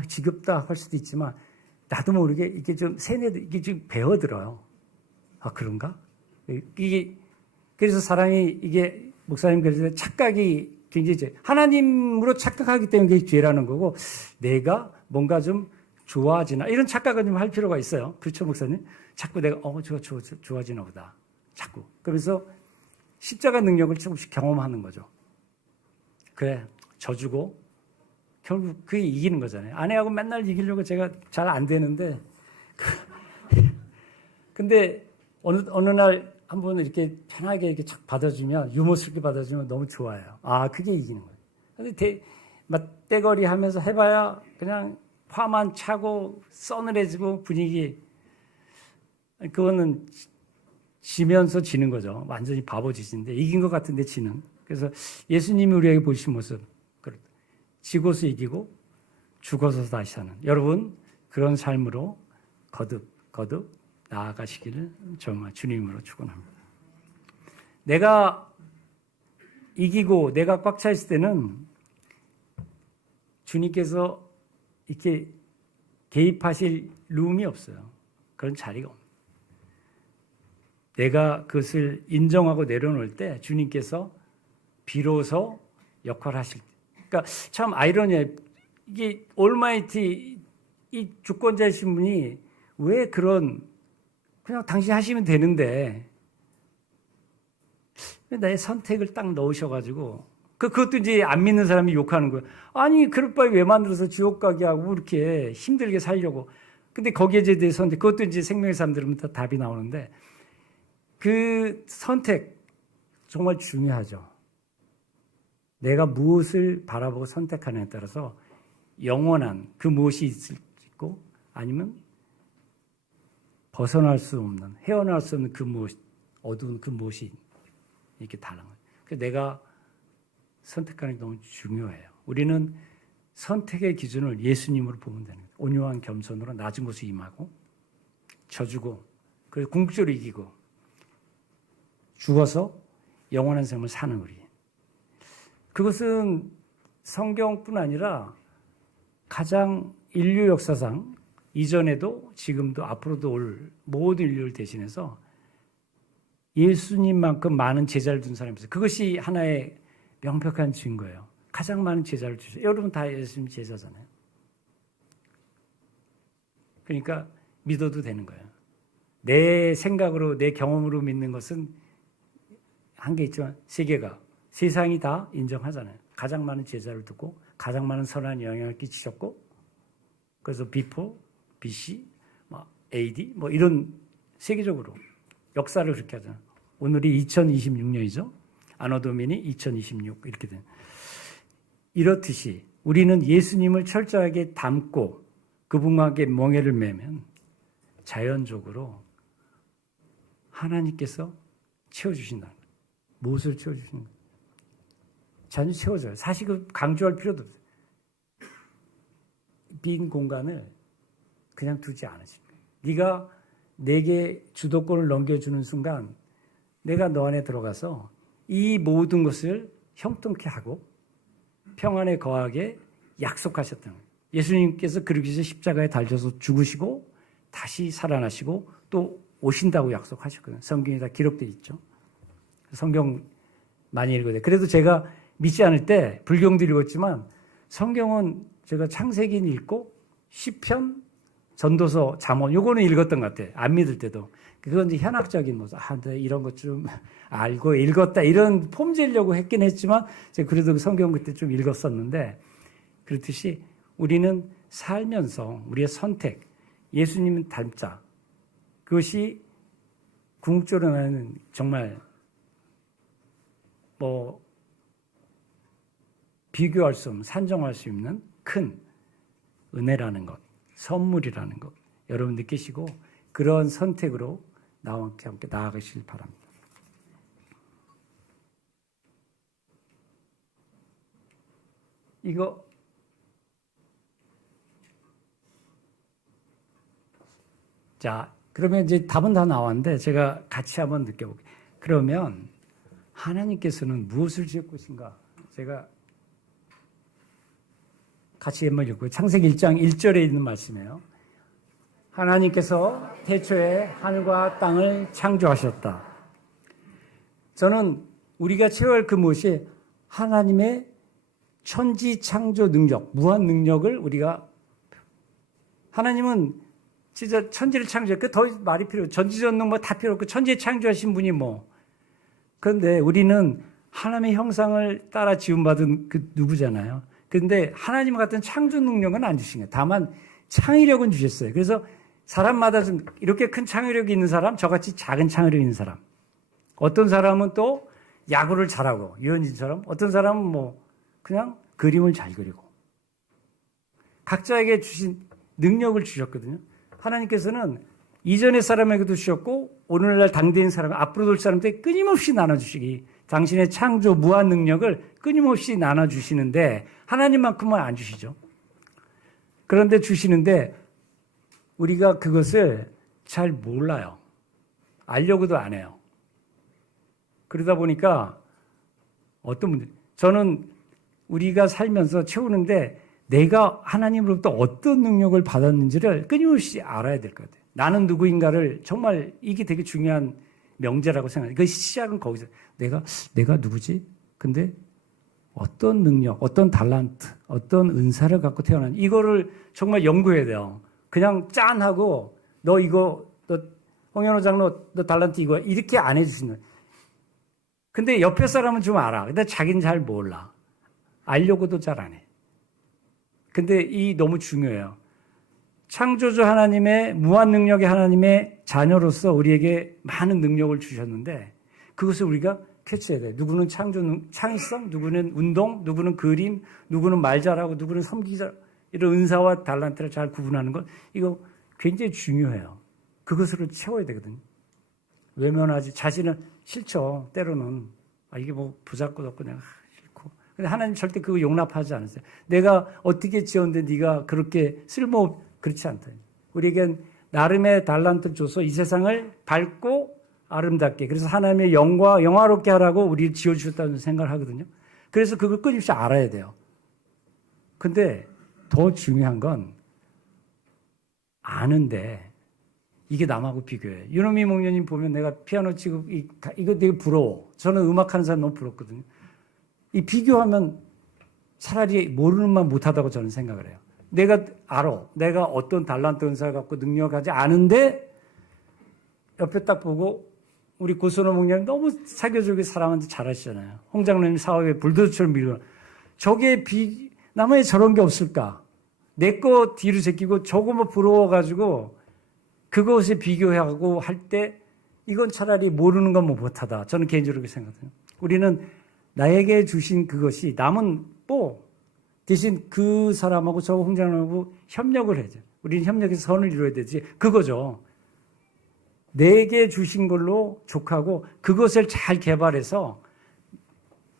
지겹다 할 수도 있지만 나도 모르게 이게 좀 이게 좀 배어들어요. 그런가? 이게 그래서 사람이 이게 목사님 그래서 착각이 굉장히 하나님으로 착각하기 때문에 그게 죄라는 거고 내가 뭔가 좀 좋아지나 이런 착각을 좀 할 필요가 있어요. 그렇죠, 목사님? 자꾸 내가 좋아지나 보다. 자꾸. 그래서 십자가 능력을 조금씩 경험하는 거죠. 그래, 져주고 결국 그게 이기는 거잖아요. 아내하고 맨날 이기려고 제가 잘 안 되는데 근데 어느 날 한번 이렇게 편하게 이렇게 착 받아주면 유머스럽게 받아주면 너무 좋아요. 그게 이기는 거예요. 근데 맞대거리 하면서 해봐야 그냥 화만 차고 서늘해지고 분위기 그거는 지면서 지는 거죠. 완전히 바보짓인데 이긴 것 같은데 지는. 그래서 예수님이 우리에게 보이신 모습 지고서 이기고 죽어서 다시 사는 여러분 그런 삶으로 거듭 나아가시기를 정말 주님으로 축원합니다. 내가 이기고 내가 꽉 차 있을 때는 주님께서 이렇게 개입하실 룸이 없어요. 그런 자리가 없어요. 내가 그것을 인정하고 내려놓을 때 주님께서 비로소 역할을 하실 때. 그러니까 참 아이러니해요. 이게 올마이티 이 주권자이신 분이 왜 그냥 당신 하시면 되는데 왜 나의 선택을 딱 넣으셔가지고 그것도 이제 안 믿는 사람이 욕하는 거예요. 아니 그럴 바에 왜 만들어서 지옥 가게 하고 이렇게 힘들게 살려고. 근데 거기에 대해서 그것도 이제 생명의 사람들은 다 답이 나오는데 그 선택 정말 중요하죠. 내가 무엇을 바라보고 선택하느냐에 따라서 영원한 그 무엇이 있고 아니면 벗어날 수 없는, 헤어날 수 없는 그 무엇, 어두운 그 무엇이 이렇게 다른 거예요. 그래서 내가 선택하는 게 너무 중요해요. 우리는 선택의 기준을 예수님으로 보면 되는 거예요. 온유한 겸손으로 낮은 곳에 임하고 져주고 그리고 궁극적으로 이기고 죽어서 영원한 생을 사는 우리. 그것은 성경뿐 아니라 가장 인류 역사상 이전에도 지금도 앞으로도 올 모든 인류를 대신해서 예수님만큼 많은 제자를 둔 사람이 있어요. 그것이 하나의 명백한 증거예요. 가장 많은 제자를 주셔요. 여러분 다 예수님 제자잖아요. 그러니까 믿어도 되는 거예요. 내 생각으로 내 경험으로 믿는 것은 한계 있지만 세상이 다 인정하잖아요. 가장 많은 제자를 두고 가장 많은 선한 영향을 끼치셨고 그래서 비포, BC, AD 이런 세계적으로 역사를 그렇게 하잖아요. 오늘이 2026년이죠. 아노도민이 2026 이렇게 된. 이렇듯이 우리는 예수님을 철저하게 닮고 그분과 함께 멍에를 매면 자연적으로 하나님께서 채워주신다는 거예요. 무엇을 채워주시는 거예요? 자연히 채워져요. 사실 그 강조할 필요도 없어요. 빈 공간을 그냥 두지 않으십니다. 네가 내게 주도권을 넘겨주는 순간 내가 너 안에 들어가서 이 모든 것을 형통케 하고 평안에 거하게 약속하셨다는 거예요. 예수님께서 그렇게 해서 십자가에 달려서 죽으시고 다시 살아나시고 또 오신다고 약속하셨거든요. 성경에 다 기록되어 있죠. 성경 많이 읽어야 돼요. 그래도 제가 믿지 않을 때 불경도 읽었지만 성경은 제가 창세기는 읽고 시편, 전도서, 잠언 요거는 읽었던 것 같아요. 안 믿을 때도. 그건 이제 현학적인 모습. 네, 이런 것 좀 알고 읽었다. 이런 폼 재려고 했긴 했지만 제가 그래도 성경 그때 좀 읽었었는데 그렇듯이 우리는 살면서 우리의 선택, 예수님은 닮자. 그것이 궁극적으로 나는 정말 비교할 수 없는, 산정할 수 있는 큰 은혜라는 것, 선물이라는 것 여러분 느끼시고 그런 선택으로 나와 함께 나아가시길 바랍니다. 이거 자 그러면 이제 답은 다 나왔는데 제가 같이 한번 느껴볼게요. 그러면 하나님께서는 무엇을 지을 것인가? 제가 같이 한번 읽고요. 창세기 1장 1절에 있는 말씀이에요. 하나님께서 태초에 하늘과 땅을 창조하셨다. 저는 우리가 채워할 그 무엇이 하나님의 천지 창조 능력, 무한 능력을 우리가 하나님은 진짜 천지를 창조했고 더 말이 필요 없고 전지전능 다 필요 없고 천지에 창조하신 분이 그런데 우리는 하나님의 형상을 따라 지음받은 그 누구잖아요. 그런데 하나님 같은 창조 능력은 안 주신 거예요. 다만 창의력은 주셨어요. 그래서 사람마다 좀 이렇게 큰 창의력이 있는 사람, 저같이 작은 창의력이 있는 사람. 어떤 사람은 또 야구를 잘하고 유현진처럼 어떤 사람은 그냥 그림을 잘 그리고 각자에게 주신 능력을 주셨거든요. 하나님께서는 이전의 사람에게도 주셨고 오늘날 당대인 사람, 앞으로 올 사람한테 끊임없이 나눠주시기 당신의 창조 무한 능력을 끊임없이 나눠주시는데 하나님만큼은 안 주시죠. 그런데 주시는데 우리가 그것을 잘 몰라요. 알려고도 안 해요. 그러다 보니까 어떤 분들, 저는 우리가 살면서 채우는데 내가 하나님으로부터 어떤 능력을 받았는지를 끊임없이 알아야 될 것 같아요. 나는 누구인가를 정말 이게 되게 중요한 명제라고 생각해요. 그 시작은 거기서 내가 누구지? 근데 어떤 능력, 어떤 달란트, 어떤 은사를 갖고 태어난 이거를 정말 연구해야 돼요. 그냥 짠하고 너 홍현호 장로 너 달란트 이거 이렇게 안 해주시는. 근데 옆에 사람은 좀 알아. 근데 자기는 잘 몰라. 알려고도 잘 안 해. 근데 이 너무 중요해요. 창조주 하나님의 무한 능력의 하나님의 자녀로서 우리에게 많은 능력을 주셨는데 그것을 우리가 캐치해야 돼. 누구는 창의성, 누구는 운동, 누구는 그림, 누구는 말 잘하고, 누구는 섬기자. 이런 은사와 달란트를 잘 구분하는 것, 이거 굉장히 중요해요. 그것으로 채워야 되거든요. 외면하지, 자신은 싫죠. 때로는. 이게 뭐 부잡고덥고 내가 싫고. 근데 하나님 절대 그거 용납하지 않으세요. 내가 어떻게 지었는데 네가 그렇게 그렇지 않다. 우리에겐 나름의 달란트를 줘서 이 세상을 밝고 아름답게, 그래서 하나님의 영화롭게 하라고 우리를 지어주셨다는 생각을 하거든요. 그래서 그걸 끊임없이 알아야 돼요. 근데 더 중요한 건 아는데 이게 남하고 비교해. 유노미 목련님 보면 내가 피아노 치고 이거 되게 부러워. 저는 음악하는 사람 너무 부럽거든요. 이 비교하면 차라리 모르는 만 못하다고 저는 생각을 해요. 내가 알아. 내가 어떤 달란트 은사를 갖고 능력하지 않은데 옆에 딱 보고 우리 고선호 목련님 너무 사교적인 사람한테 잘하시잖아요. 홍 장로님 사업에 불도저처럼 밀고 저게 남의 저런 게 없을까? 내 거 뒤로 제끼고 저거만 부러워가지고 그것에 비교하고 할 때 이건 차라리 모르는 건 뭐 못하다. 저는 개인적으로 그렇게 생각해요. 우리는 나에게 주신 그것이 남은 대신 그 사람하고 저 홍장하고 협력을 해야죠. 우리는 협력해서 선을 이루어야 되지. 그거죠. 내게 주신 걸로 족하고 그것을 잘 개발해서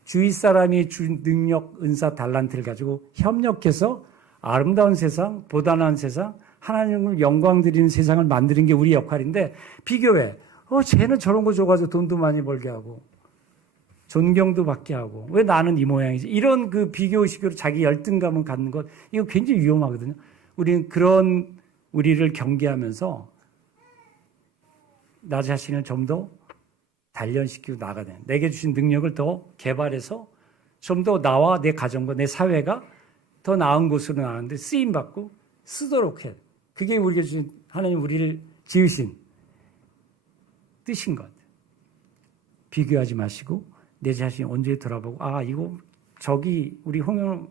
주위 사람이 준 능력, 은사, 달란트를 가지고 협력해서 아름다운 세상, 보다 나은 세상, 하나님을 영광 드리는 세상을 만드는 게 우리 역할인데 비교해. 쟤는 저런 거 줘가지고 돈도 많이 벌게 하고 존경도 받게 하고 왜 나는 이 모양이지? 이런 그 비교의식으로 자기 열등감을 갖는 것 이거 굉장히 위험하거든요. 우리는 그런 우리를 경계하면서 나 자신을 좀 더 단련시키고 나가야 돼. 내게 주신 능력을 더 개발해서 좀 더 나와 내 가정과 내 사회가 더 나은 곳으로 나가는데 쓰임받고 쓰도록 해. 그게 우리가 주신 하나님 우리를 지으신 뜻인 것 같아요. 비교하지 마시고 내 자신이 언제 돌아보고 이거 저기 우리 홍영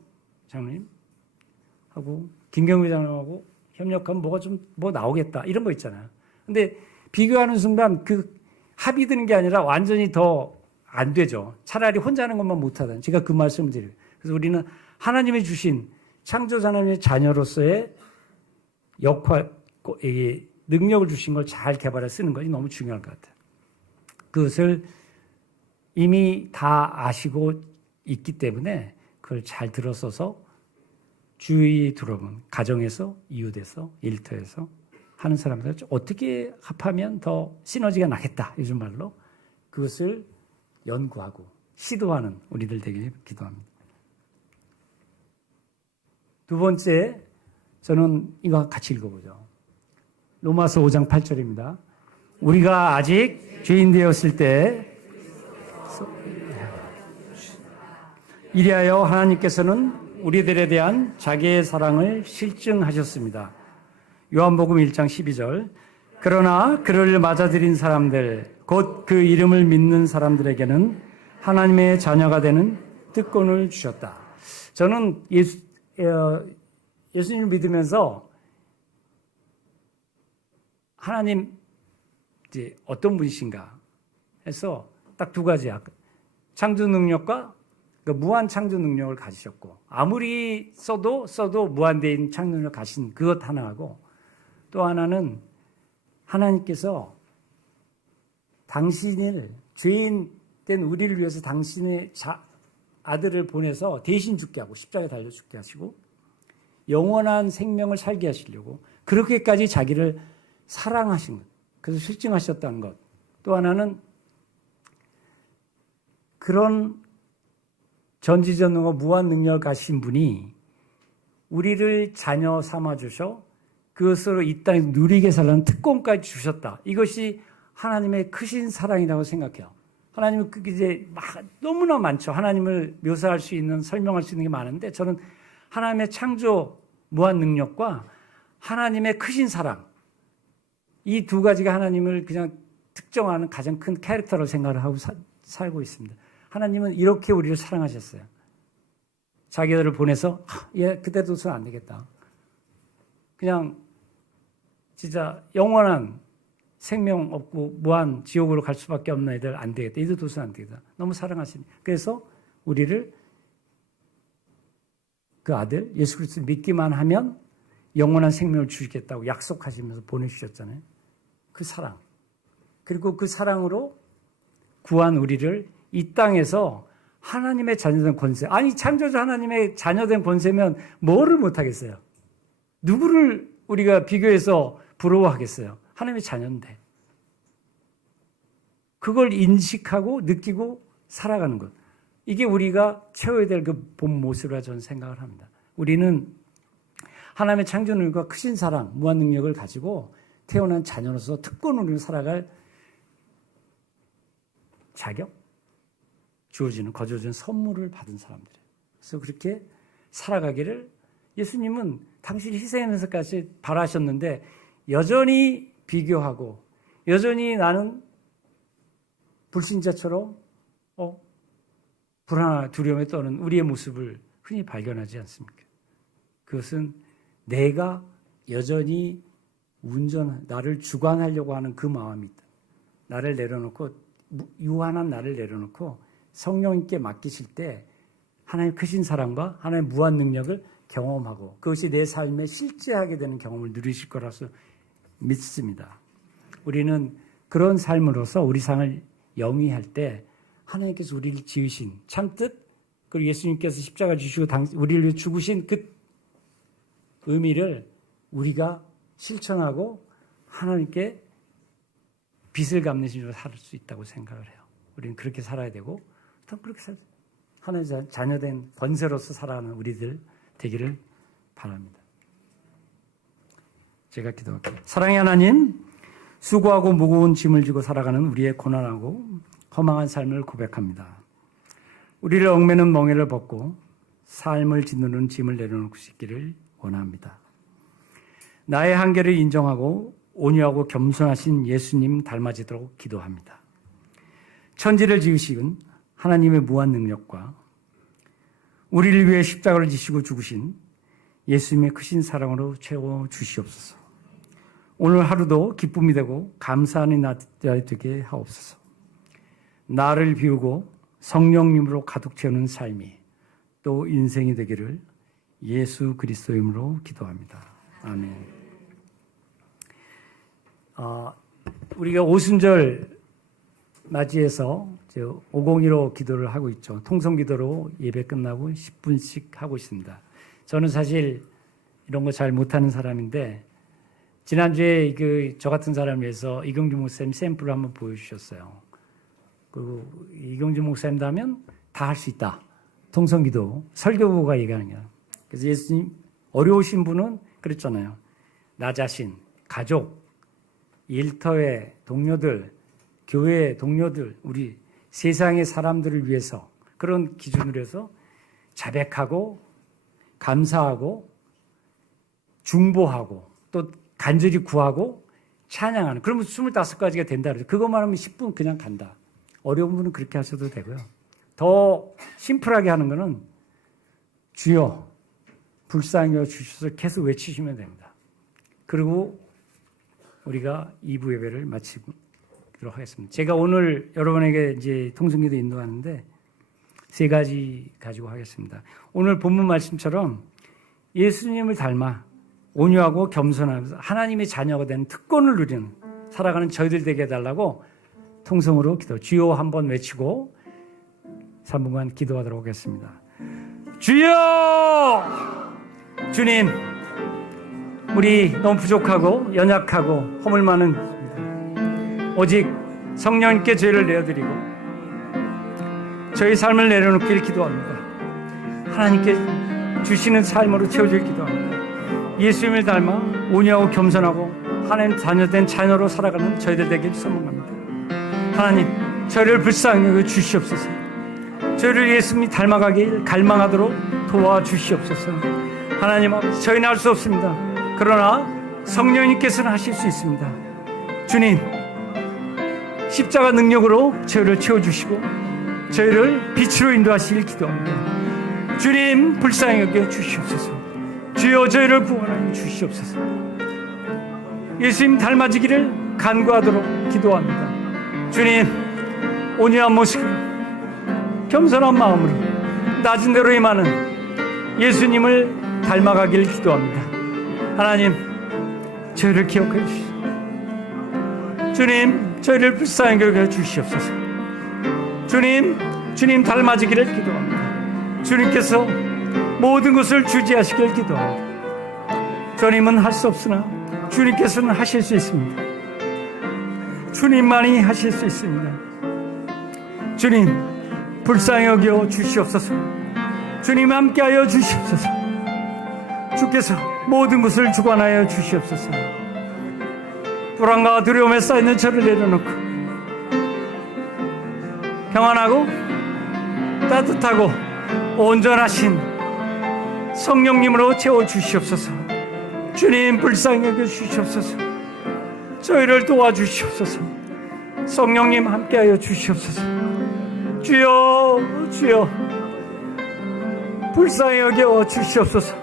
장로님하고 김경배 장로님하고 협력하면 뭐가 좀 나오겠다 이런 거 있잖아요. 근데 비교하는 순간 그 합이 드는 게 아니라 완전히 더 안 되죠. 차라리 혼자 하는 것만 못하다. 제가 그 말씀을 드려요. 그래서 우리는 하나님이 주신 창조자 하나님의 자녀로서의 역할, 능력을 주신 걸 잘 개발해 쓰는 것이 너무 중요할 것 같아요. 그것을 이미 다 아시고 있기 때문에 그걸 잘 들어서서 주의 들어보면 가정에서, 이웃에서, 일터에서 하는 사람들 어떻게 합하면 더 시너지가 나겠다. 요즘 말로 그것을 연구하고 시도하는 우리들 되길 기도합니다. 두 번째, 저는 이거 같이 읽어보죠. 로마서 5장 8절입니다. 우리가 아직 죄인 되었을 때 이리하여 하나님께서는 우리들에 대한 자기의 사랑을 실증하셨습니다. 요한복음 1장 12절. 그러나 그를 맞아들인 사람들 곧 그 이름을 믿는 사람들에게는 하나님의 자녀가 되는 특권을 주셨다. 저는 예수님을 믿으면서 하나님 이제 어떤 분이신가 해서 딱 두 가지 창조 능력과 그 무한 창조 능력을 가지셨고 아무리 써도 무한대인 창조 능력 가신 그것 하나하고 또 하나는 하나님께서 당신을 죄인 된 우리를 위해서 당신의 아들을 보내서 대신 죽게 하고 십자가에 달려 죽게 하시고 영원한 생명을 살게 하시려고 그렇게까지 자기를 사랑하신 것, 그래서 실증하셨다는 것. 또 하나는 그런 전지전능과 무한 능력을 가신 분이 우리를 자녀 삼아주셔 그것으로 이 땅에 누리게 살라는 특권까지 주셨다. 이것이 하나님의 크신 사랑이라고 생각해요. 하나님은 이제 너무나 많죠. 하나님을 묘사할 수 있는, 설명할 수 있는 게 많은데 저는 하나님의 창조 무한 능력과 하나님의 크신 사랑, 이 두 가지가 하나님을 그냥 특정하는 가장 큰 캐릭터로 생각을 하고 살고 있습니다. 하나님은 이렇게 우리를 사랑하셨어요. 자기 아들을 보내서 그때도 손 안 되겠다. 그냥 진짜 영원한 생명 없고 무한 지옥으로 갈 수밖에 없는 애들 안 되겠다. 이들 둬서는 안 되겠다. 너무 사랑하시니. 그래서 우리를 그 아들 예수 그리스도 믿기만 하면 영원한 생명을 주시겠다고 약속하시면서 보내주셨잖아요. 그 사랑. 그리고 그 사랑으로 구한 우리를 이 땅에서 하나님의 자녀된 권세. 아니 창조주 하나님의 자녀된 권세면 뭐를 못하겠어요. 누구를 우리가 비교해서 부러워하겠어요. 하나님의 자녀인데. 그걸 인식하고 느끼고 살아가는 것. 이게 우리가 채워야 될 그 본 모습이라 저는 생각을 합니다. 우리는 하나님의 창조능력과 크신 사랑, 무한 능력을 가지고 태어난 자녀로서 특권으로 살아갈 자격? 주어지는, 거저주는 선물을 받은 사람들이에요. 그래서 그렇게 살아가기를 예수님은 당신이 희생하면서까지 바라셨는데 여전히 비교하고 여전히 나는 불신자처럼 불안한 두려움에 떠는 우리의 모습을 흔히 발견하지 않습니까? 그것은 내가 여전히 나를 주관하려고 하는 그 마음이 있다. 나를 내려놓고 유한한 나를 내려놓고 성령님께 맡기실 때 하나님의 크신 사랑과 하나님의 무한 능력을 경험하고 그것이 내 삶에 실제하게 되는 경험을 누리실 거라서 믿습니다. 우리는 그런 삶으로서 우리 상을 영위할 때 하나님께서 우리를 지으신 참뜻 그리고 예수님께서 십자가 주시고 우리를 위해 죽으신 그 의미를 우리가 실천하고 하나님께 빚을 갚는 신으로 살 수 있다고 생각을 해요. 우리는 그렇게 살아야 되고 또 그렇게 하나님의 자녀된 권세로서 살아가는 우리들 되기를 바랍니다. 제가 기도할게요. 사랑의 하나님, 수고하고 무거운 짐을 지고 살아가는 우리의 고난하고 허망한 삶을 고백합니다. 우리를 얽매는 멍에를 벗고 삶을 짓누르는 짐을 내려놓을 수 있기를 원합니다. 나의 한계를 인정하고 온유하고 겸손하신 예수님 닮아지도록 기도합니다. 천지를 지으신 하나님의 무한 능력과 우리를 위해 십자가를 지시고 죽으신 예수님의 크신 사랑으로 채워 주시옵소서. 오늘 하루도 기쁨이 되고 감사하는 날 되게 하옵소서. 나를 비우고 성령님으로 가득 채우는 삶이 또 인생이 되기를 예수 그리스도의 이름으로 기도합니다. 아멘. 우리가 오순절 맞이해서 501호 기도를 하고 있죠. 통성기도로 예배 끝나고 10분씩 하고 있습니다. 저는 사실 이런 거 잘 못하는 사람인데 지난주에 저 같은 사람을 위해서 이경주 목사님 샘플을 한번 보여주셨어요. 그리고 이경주 목사님도 하면 다 할 수 있다. 통성기도 설교부가 얘기하는 거야. 그래서 예수님 어려우신 분은 그랬잖아요. 나 자신, 가족, 일터의 동료들, 교회의 동료들, 우리 세상의 사람들을 위해서 그런 기준으로 해서 자백하고 감사하고 중보하고 또 간절히 구하고 찬양하는 그러면 25가지가 된다 그래서 그것만 하면 10분 그냥 간다. 어려운 분은 그렇게 하셔도 되고요. 더 심플하게 하는 거는 주여 불쌍히 여겨 주셔서 계속 외치시면 됩니다. 그리고 우리가 2부 예배를 마치도록 하겠습니다. 제가 오늘 여러분에게 이제 통성기도 인도하는데 3가지 가지고 하겠습니다. 오늘 본문 말씀처럼 예수님을 닮아 온유하고 겸손하면서 하나님의 자녀가 되는 특권을 누리는 살아가는 저희들 되게 해달라고 통성으로 기도. 주여 한번 외치고 3분간 기도하도록 하겠습니다. 주여! 주님, 우리 너무 부족하고 연약하고 허물 많은 오직 성령님께 죄를 내어드리고 저희 삶을 내려놓기를 기도합니다. 하나님께 주시는 삶으로 채워질 기도합니다. 예수님을 닮아 온유하고 겸손하고 하나님 자녀된 자녀로 살아가는 저희들 되길 소망합니다. 하나님, 저희를 불쌍히 여겨 주시옵소서. 저희를 예수님이 닮아가길 갈망하도록 도와주시옵소서. 하나님 아버지, 저희는 할 수 없습니다. 그러나 성령님께서는 하실 수 있습니다. 주님, 십자가 능력으로 저희를 채워주시고 저희를 빛으로 인도하시길 기도합니다. 주님, 불쌍히 여겨 주시옵소서. 주여, 저희를 구원하여 주시옵소서. 예수님 닮아지기를 간구하도록 기도합니다. 주님, 온유한 모습으로 겸손한 마음으로 낮은 대로 임하는 예수님을 닮아가길 기도합니다. 하나님, 저희를 기억해 주시옵소서. 주님, 저희를 불쌍히 여겨 주시옵소서. 주님 닮아지기를 기도합니다. 주님께서 모든 것을 주지하시길 기도합니다. 주님은 할 수 없으나 주님께서는 하실 수 있습니다. 주님만이 하실 수 있습니다. 주님, 불쌍히 여겨 주시옵소서. 주님 함께하여 주시옵소서. 주께서 모든 것을 주관하여 주시옵소서. 불안과 두려움에 쌓이는 저를 내려놓고 평안하고 따뜻하고 온전하신 성령님으로 채워주시옵소서. 주님, 불쌍히 여겨 주시옵소서. 저희를 도와주시옵소서. 성령님 함께하여 주시옵소서. 주여, 주여, 불쌍히 여겨 주시옵소서.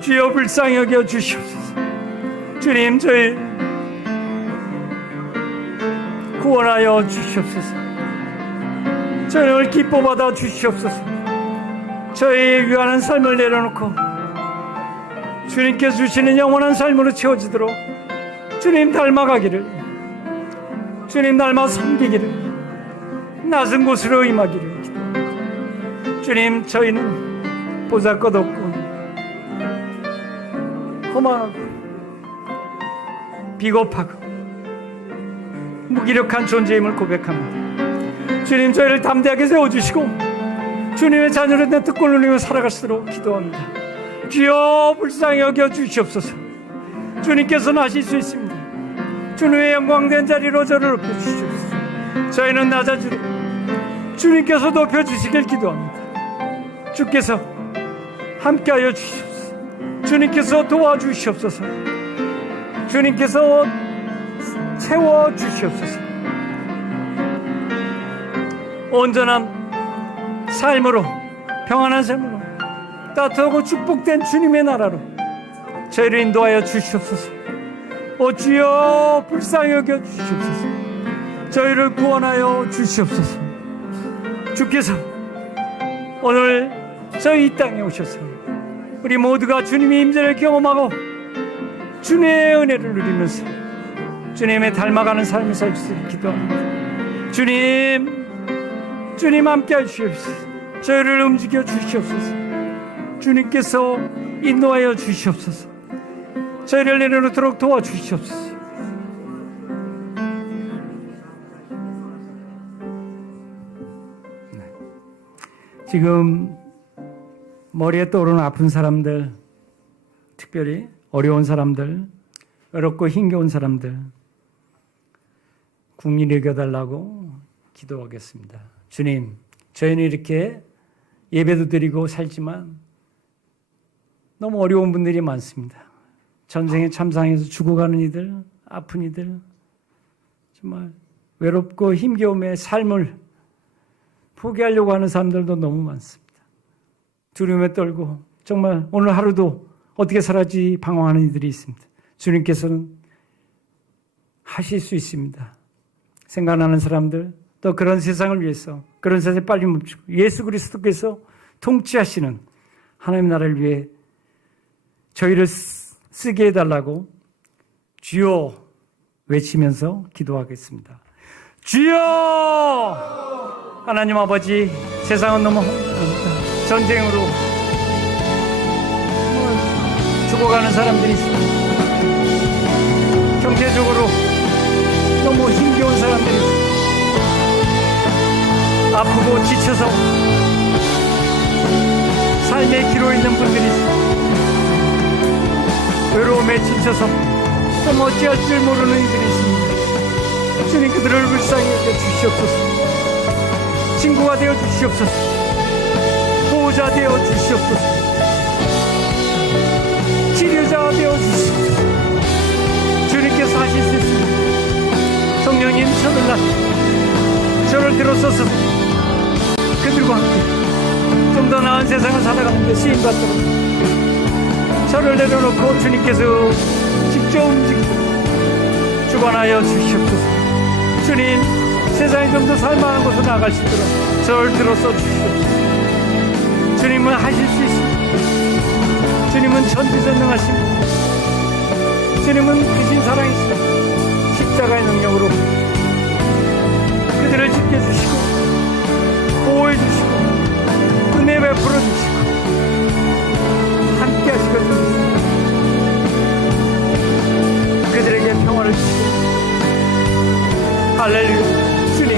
주여, 불쌍히 여겨 주시옵소서. 주님, 저희 구원하여 주시옵소서. 저희를 기뻐 받아 주시옵소서. 저희의 유한한 삶을 내려놓고 주님께서 주시는 영원한 삶으로 채워지도록 주님 닮아가기를, 주님 닮아 섬기기를, 낮은 곳으로 임하기를 기도합니다. 주님, 저희는 보잘것없고 허망하고 비겁하고 무기력한 존재임을 고백합니다. 주님, 저희를 담대하게 세워주시고 주님의 자녀로 내 뜻을 누리며 살아갈수록 기도합니다. 주여, 불쌍히 여겨 주시옵소서. 주님께서는 하실 수 있습니다. 주님의 영광된 자리로 저를 높여주시옵소서. 저희는 낮아지고 주님께서 높여주시길 기도합니다. 주께서 함께하여 주시옵소서. 주님께서 도와주시옵소서. 주님께서 채워주시옵소서. 온전한 삶으로, 평안한 삶으로, 따뜻하고 축복된 주님의 나라로 저희를 인도하여 주시옵소서. 오 주여, 불쌍히 여겨 주시옵소서. 저희를 구원하여 주시옵소서. 주께서 오늘 저희 이 땅에 오셔서 우리 모두가 주님의 임재를 경험하고 주님의 은혜를 누리면서 주님의 닮아가는 삶을 살 수 있기를 기도합니다. 주님 함께해 주시옵소서. 저희를 움직여 주시옵소서. 주님께서 인도하여 주시옵소서. 저희를 내려놓도록 도와주시옵소서. 네. 지금 머리에 떠오르는 아픈 사람들, 특별히 어려운 사람들, 어렵고 힘겨운 사람들 국민이 여겨달라고 기도하겠습니다. 주님, 저희는 이렇게 예배도 드리고 살지만 너무 어려운 분들이 많습니다. 전쟁의 참상에서 죽어가는 이들, 아픈 이들, 정말 외롭고 힘겨움의 삶을 포기하려고 하는 사람들도 너무 많습니다. 두려움에 떨고 정말 오늘 하루도 어떻게 살아지 방황하는 이들이 있습니다. 주님께서는 하실 수 있습니다. 생각나는 사람들, 또 그런 세상을 위해서, 그런 세상에 빨리 멈추고 예수 그리스도께서 통치하시는 하나님 나라를 위해 저희를 쓰게 해달라고 주여 외치면서 기도하겠습니다. 주여! 하나님 아버지, 세상은 너무 험난합니다. 전쟁으로 죽어가는 사람들이 있습니다. 경제적으로 너무 힘겨운 사람들이 있습니다. 아프고 지쳐서 삶의 기로 있는 분들이 있습니다. 외로움에 지쳐서 또 어찌할 줄 모르는 이들이 있습니다. 주님, 그들을 불쌍히 여겨 주시옵소서. 친구가 되어 주시옵소서. 보호자 되어 주시옵소서. 치료자 되어 주시옵소서. 주님께서 하실 수 있습니다. 성령님, 저를 들어서서 그들과 함께 좀 더 나은 세상을 살아가는 데 쓰임받도록 저를 내려놓고 주님께서 직접 움직이도록 주관하여 주시옵소서. 주님, 세상이 좀 더 살만한 곳으로 나갈 수 있도록 저를 들어서 주시옵소서. 주님은 하실 수 있습니다. 주님은 전지전능하십니다. 주님은 크신 사랑이시다. 십자가의 능력으로 그들을 지켜주시고 보호해주시고 은혜 베풀어주시고 함께 하시고 주셨습니다. 그들에게 평화를 주시고 할렐루야. 주님,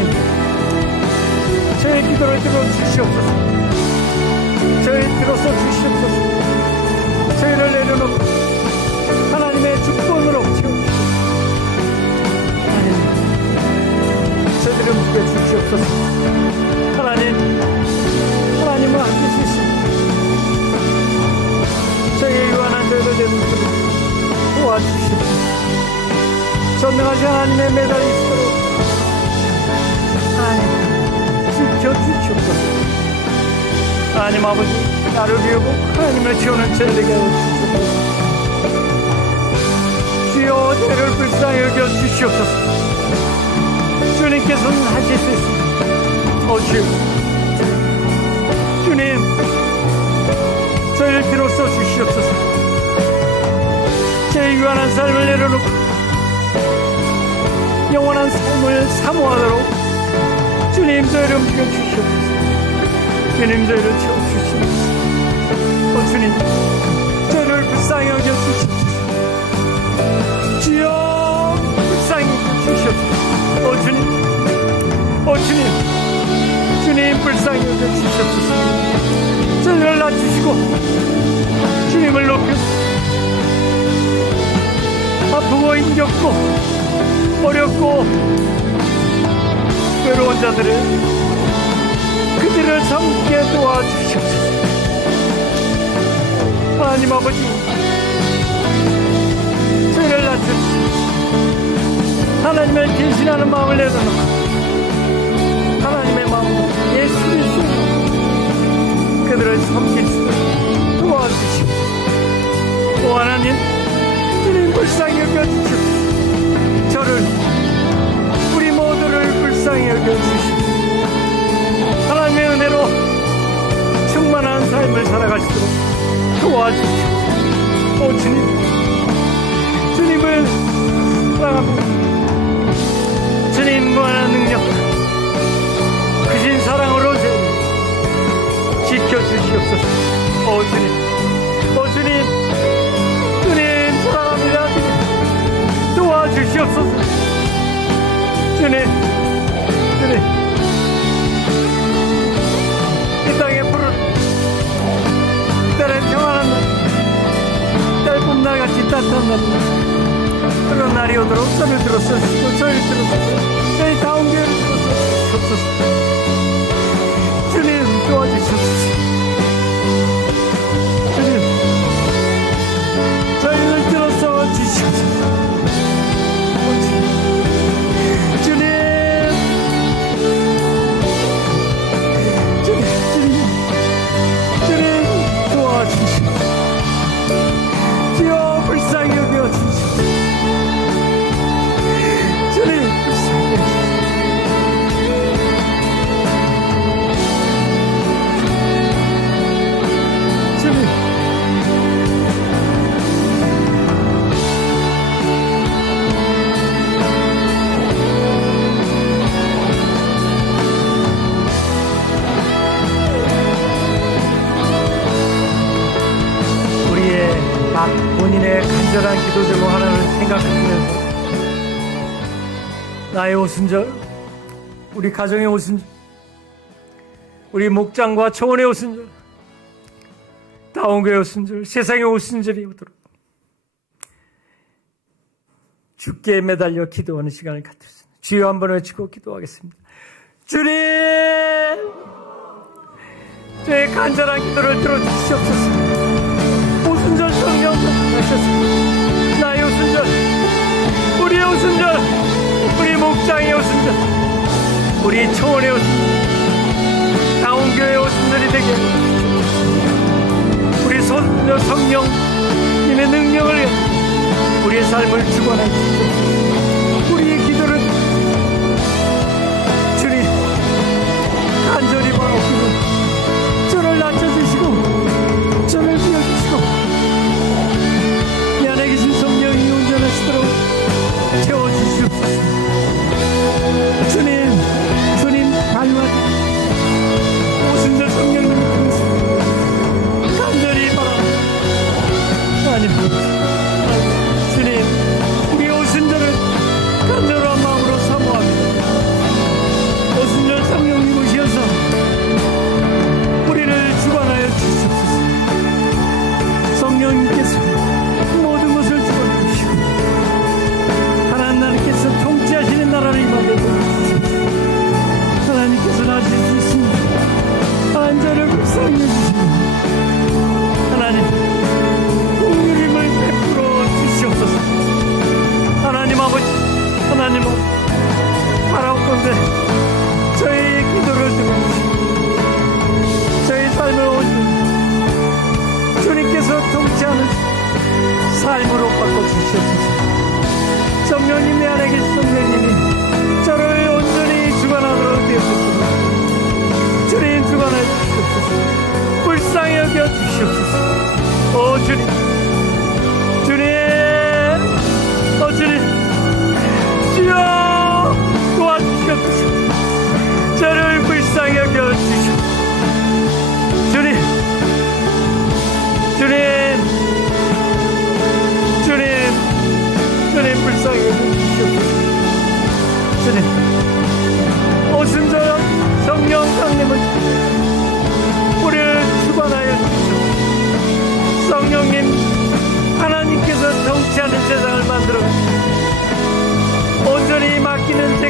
저의 기도를 들어주시옵소서. 저희 들어서 주시옵소서. 저희를 내려놓고 하나님의 축복으로 채워주시옵소서. 하나님, 저희들을 묶여주시옵소서. 하나님은 함께 주시옵소서. 저희의 유한한 저희를 내려놓고 도와주시옵소서. 전능하신 하나님의 매달려 있도록 하나님 지켜주시옵소서. 하나님 아버지, 나를 비우고 하나님을 지우는 죄를 내게 하여 주시옵소서. 주여, 죄를 불쌍히 여겨 주시옵소서. 주님께서는 하실 수 있습니다. 주님, 저희를 비로소 주시옵소서. 제 유한한 삶을 내려놓고 영원한 삶을 사모하도록 주님, 저희를 움직여 주시옵소서. 주님, 저희를 채워주시옵소서. 주님, 저희를 불쌍히 여겨주시옵소서. 주여, 불쌍히 여겨주시옵소서. 주님, 주님 불쌍히 여겨주시옵소서. 저희를 낮추시고 주님을 높여주시옵소서. 아프고 힘겹고 어렵고 외로운 자들을 그들을 섬기게 도와주시옵소서. 하나님 아버지, 저희를 낮춰주시옵소서. 하나님을 계신하는 마음을 내려놓고 하나님의 마음으로 예수 그리스도로 그들을 섬길 수 있도록 도와주시옵소서. 오 하나님, 주님 불쌍히 여겨주시옵소서. 저를, 우리 모두를 불쌍히 여겨주시옵소서. 하나님의 은혜로 충만한 삶을 살아갈 수 있도록 도와주시옵소서. 주님, 주님을 사랑합니다. 주님 무한한 능력, 크신 사랑으로 저희를 지켜주시옵소서. 주님, 주님 사랑합니다. 도와주시옵소서. 주님, 이 땅에 푸른 때는 평안한 날, 짧은 날같이 따뜻한 날입니다. 그런 날이 오도록 저를 들어서시고 저희를 들어서시고 저희 다음 교회를 들어서시옵소서. 주님 도와주시옵소서. 주님, 저희를 들어서 주시옵소서. 주여 불쌍히 여겨주시옵소서. 주님 불쌍히 여겨주시옵소서. 주님, 각 본인의 간절한 기도 제목 하나를 생각하시면서 나의 오순절, 우리 가정의 오순절, 우리 목장과 초원의 오순절, 다원교회 오순절, 세상의 오순절이 오도록 주께 매달려 기도하는 시간을 갖겠습니다. 주여 한번 외치고 기도하겠습니다. 주님, 저의 간절한 기도를 들어주시옵소서. 오순절 성령 하셨습니다. 나의 오순절, 우리의 오순절, 우리 목장의 오순절, 우리 초원의 오순절, 다운교회의 오순절이 되게 우리 성령님의 능력을 우리의 삶을 주관해 주시옵소서.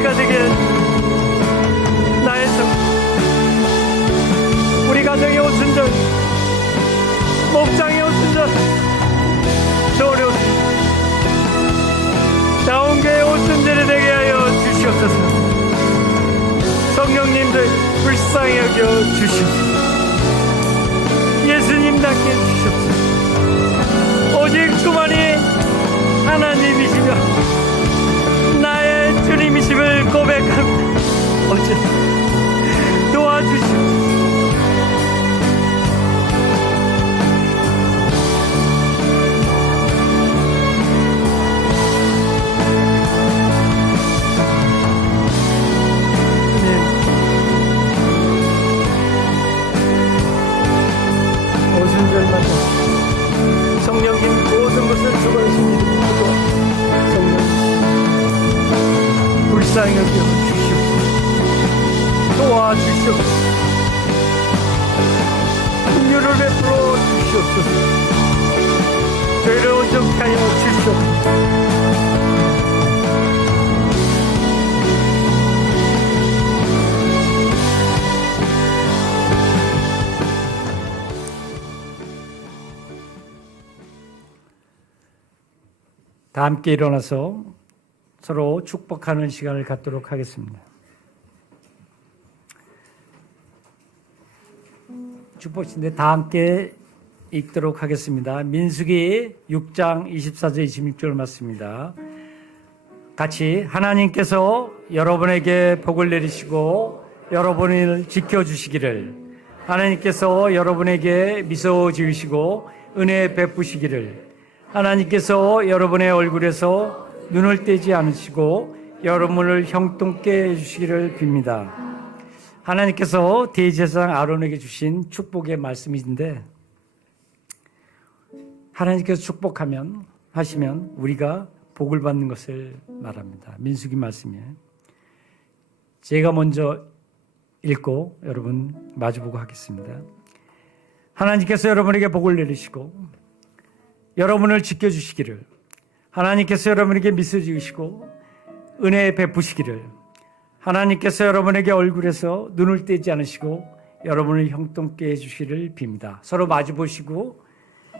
우리가 되게 나의 성 우리 가정의 오순절 목장의 오순절 서울의 오순절 다운교회 오순절이 되게 하여 주시옵소서. 성령님들 불쌍히 여겨 주시옵소서. 예수님답게 해주시옵소서. 오직 주만이 하나님이시며 나의 주님이심을 고백합니다. 어째 도와주시옵소서. 오순절마다 성령님 모든 것을 주관하십니다. 성령 불쌍히 여겨 주시옵소서. 도와주시옵소서. 긍휼을 베풀어 주시옵소서. 죄를 온전케 하여 주시옵소서. 다 함께 일어나서 서로 축복하는 시간을 갖도록 하겠습니다. 축복인데 다 함께 읽도록 하겠습니다. 민수기 6장 24절 26절 말씀입니다. 같이 하나님께서 여러분에게 복을 내리시고 여러분을 지켜주시기를, 하나님께서 여러분에게 미소 지으시고 은혜 베푸시기를, 하나님께서 여러분의 얼굴에서 눈을 떼지 않으시고 여러분을 형통케 해주시기를 빕니다. 하나님께서 대제사장 아론에게 주신 축복의 말씀인데, 하나님께서 하시면 우리가 복을 받는 것을 말합니다. 민수기 말씀이에요. 제가 먼저 읽고 여러분 마주보고 하겠습니다. 하나님께서 여러분에게 복을 내리시고 여러분을 지켜주시기를, 하나님께서 여러분에게 미소 지으시고 은혜 베푸시기를, 하나님께서 여러분에게 얼굴에서 눈을 떼지 않으시고 여러분을 형통케 해주시기를 빕니다. 서로 마주보시고,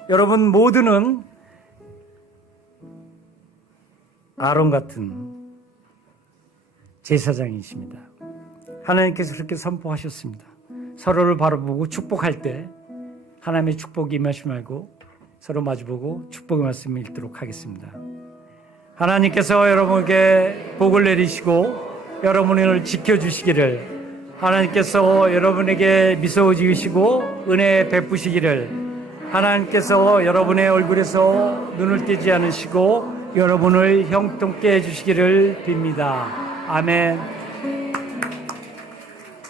여러분 모두는 아론 같은 제사장이십니다. 하나님께서 그렇게 선포하셨습니다. 서로를 바라보고 축복할 때 하나님의 축복이 임하시 말고 서로 마주보고 축복의 말씀을 읽도록 하겠습니다. 하나님께서 여러분에게 복을 내리시고 여러분을 지켜주시기를, 하나님께서 여러분에게 미소 지으시고 은혜 베푸시기를, 하나님께서 여러분의 얼굴에서 눈을 떼지 않으시고 여러분을 형통케 해주시기를 빕니다. 아멘.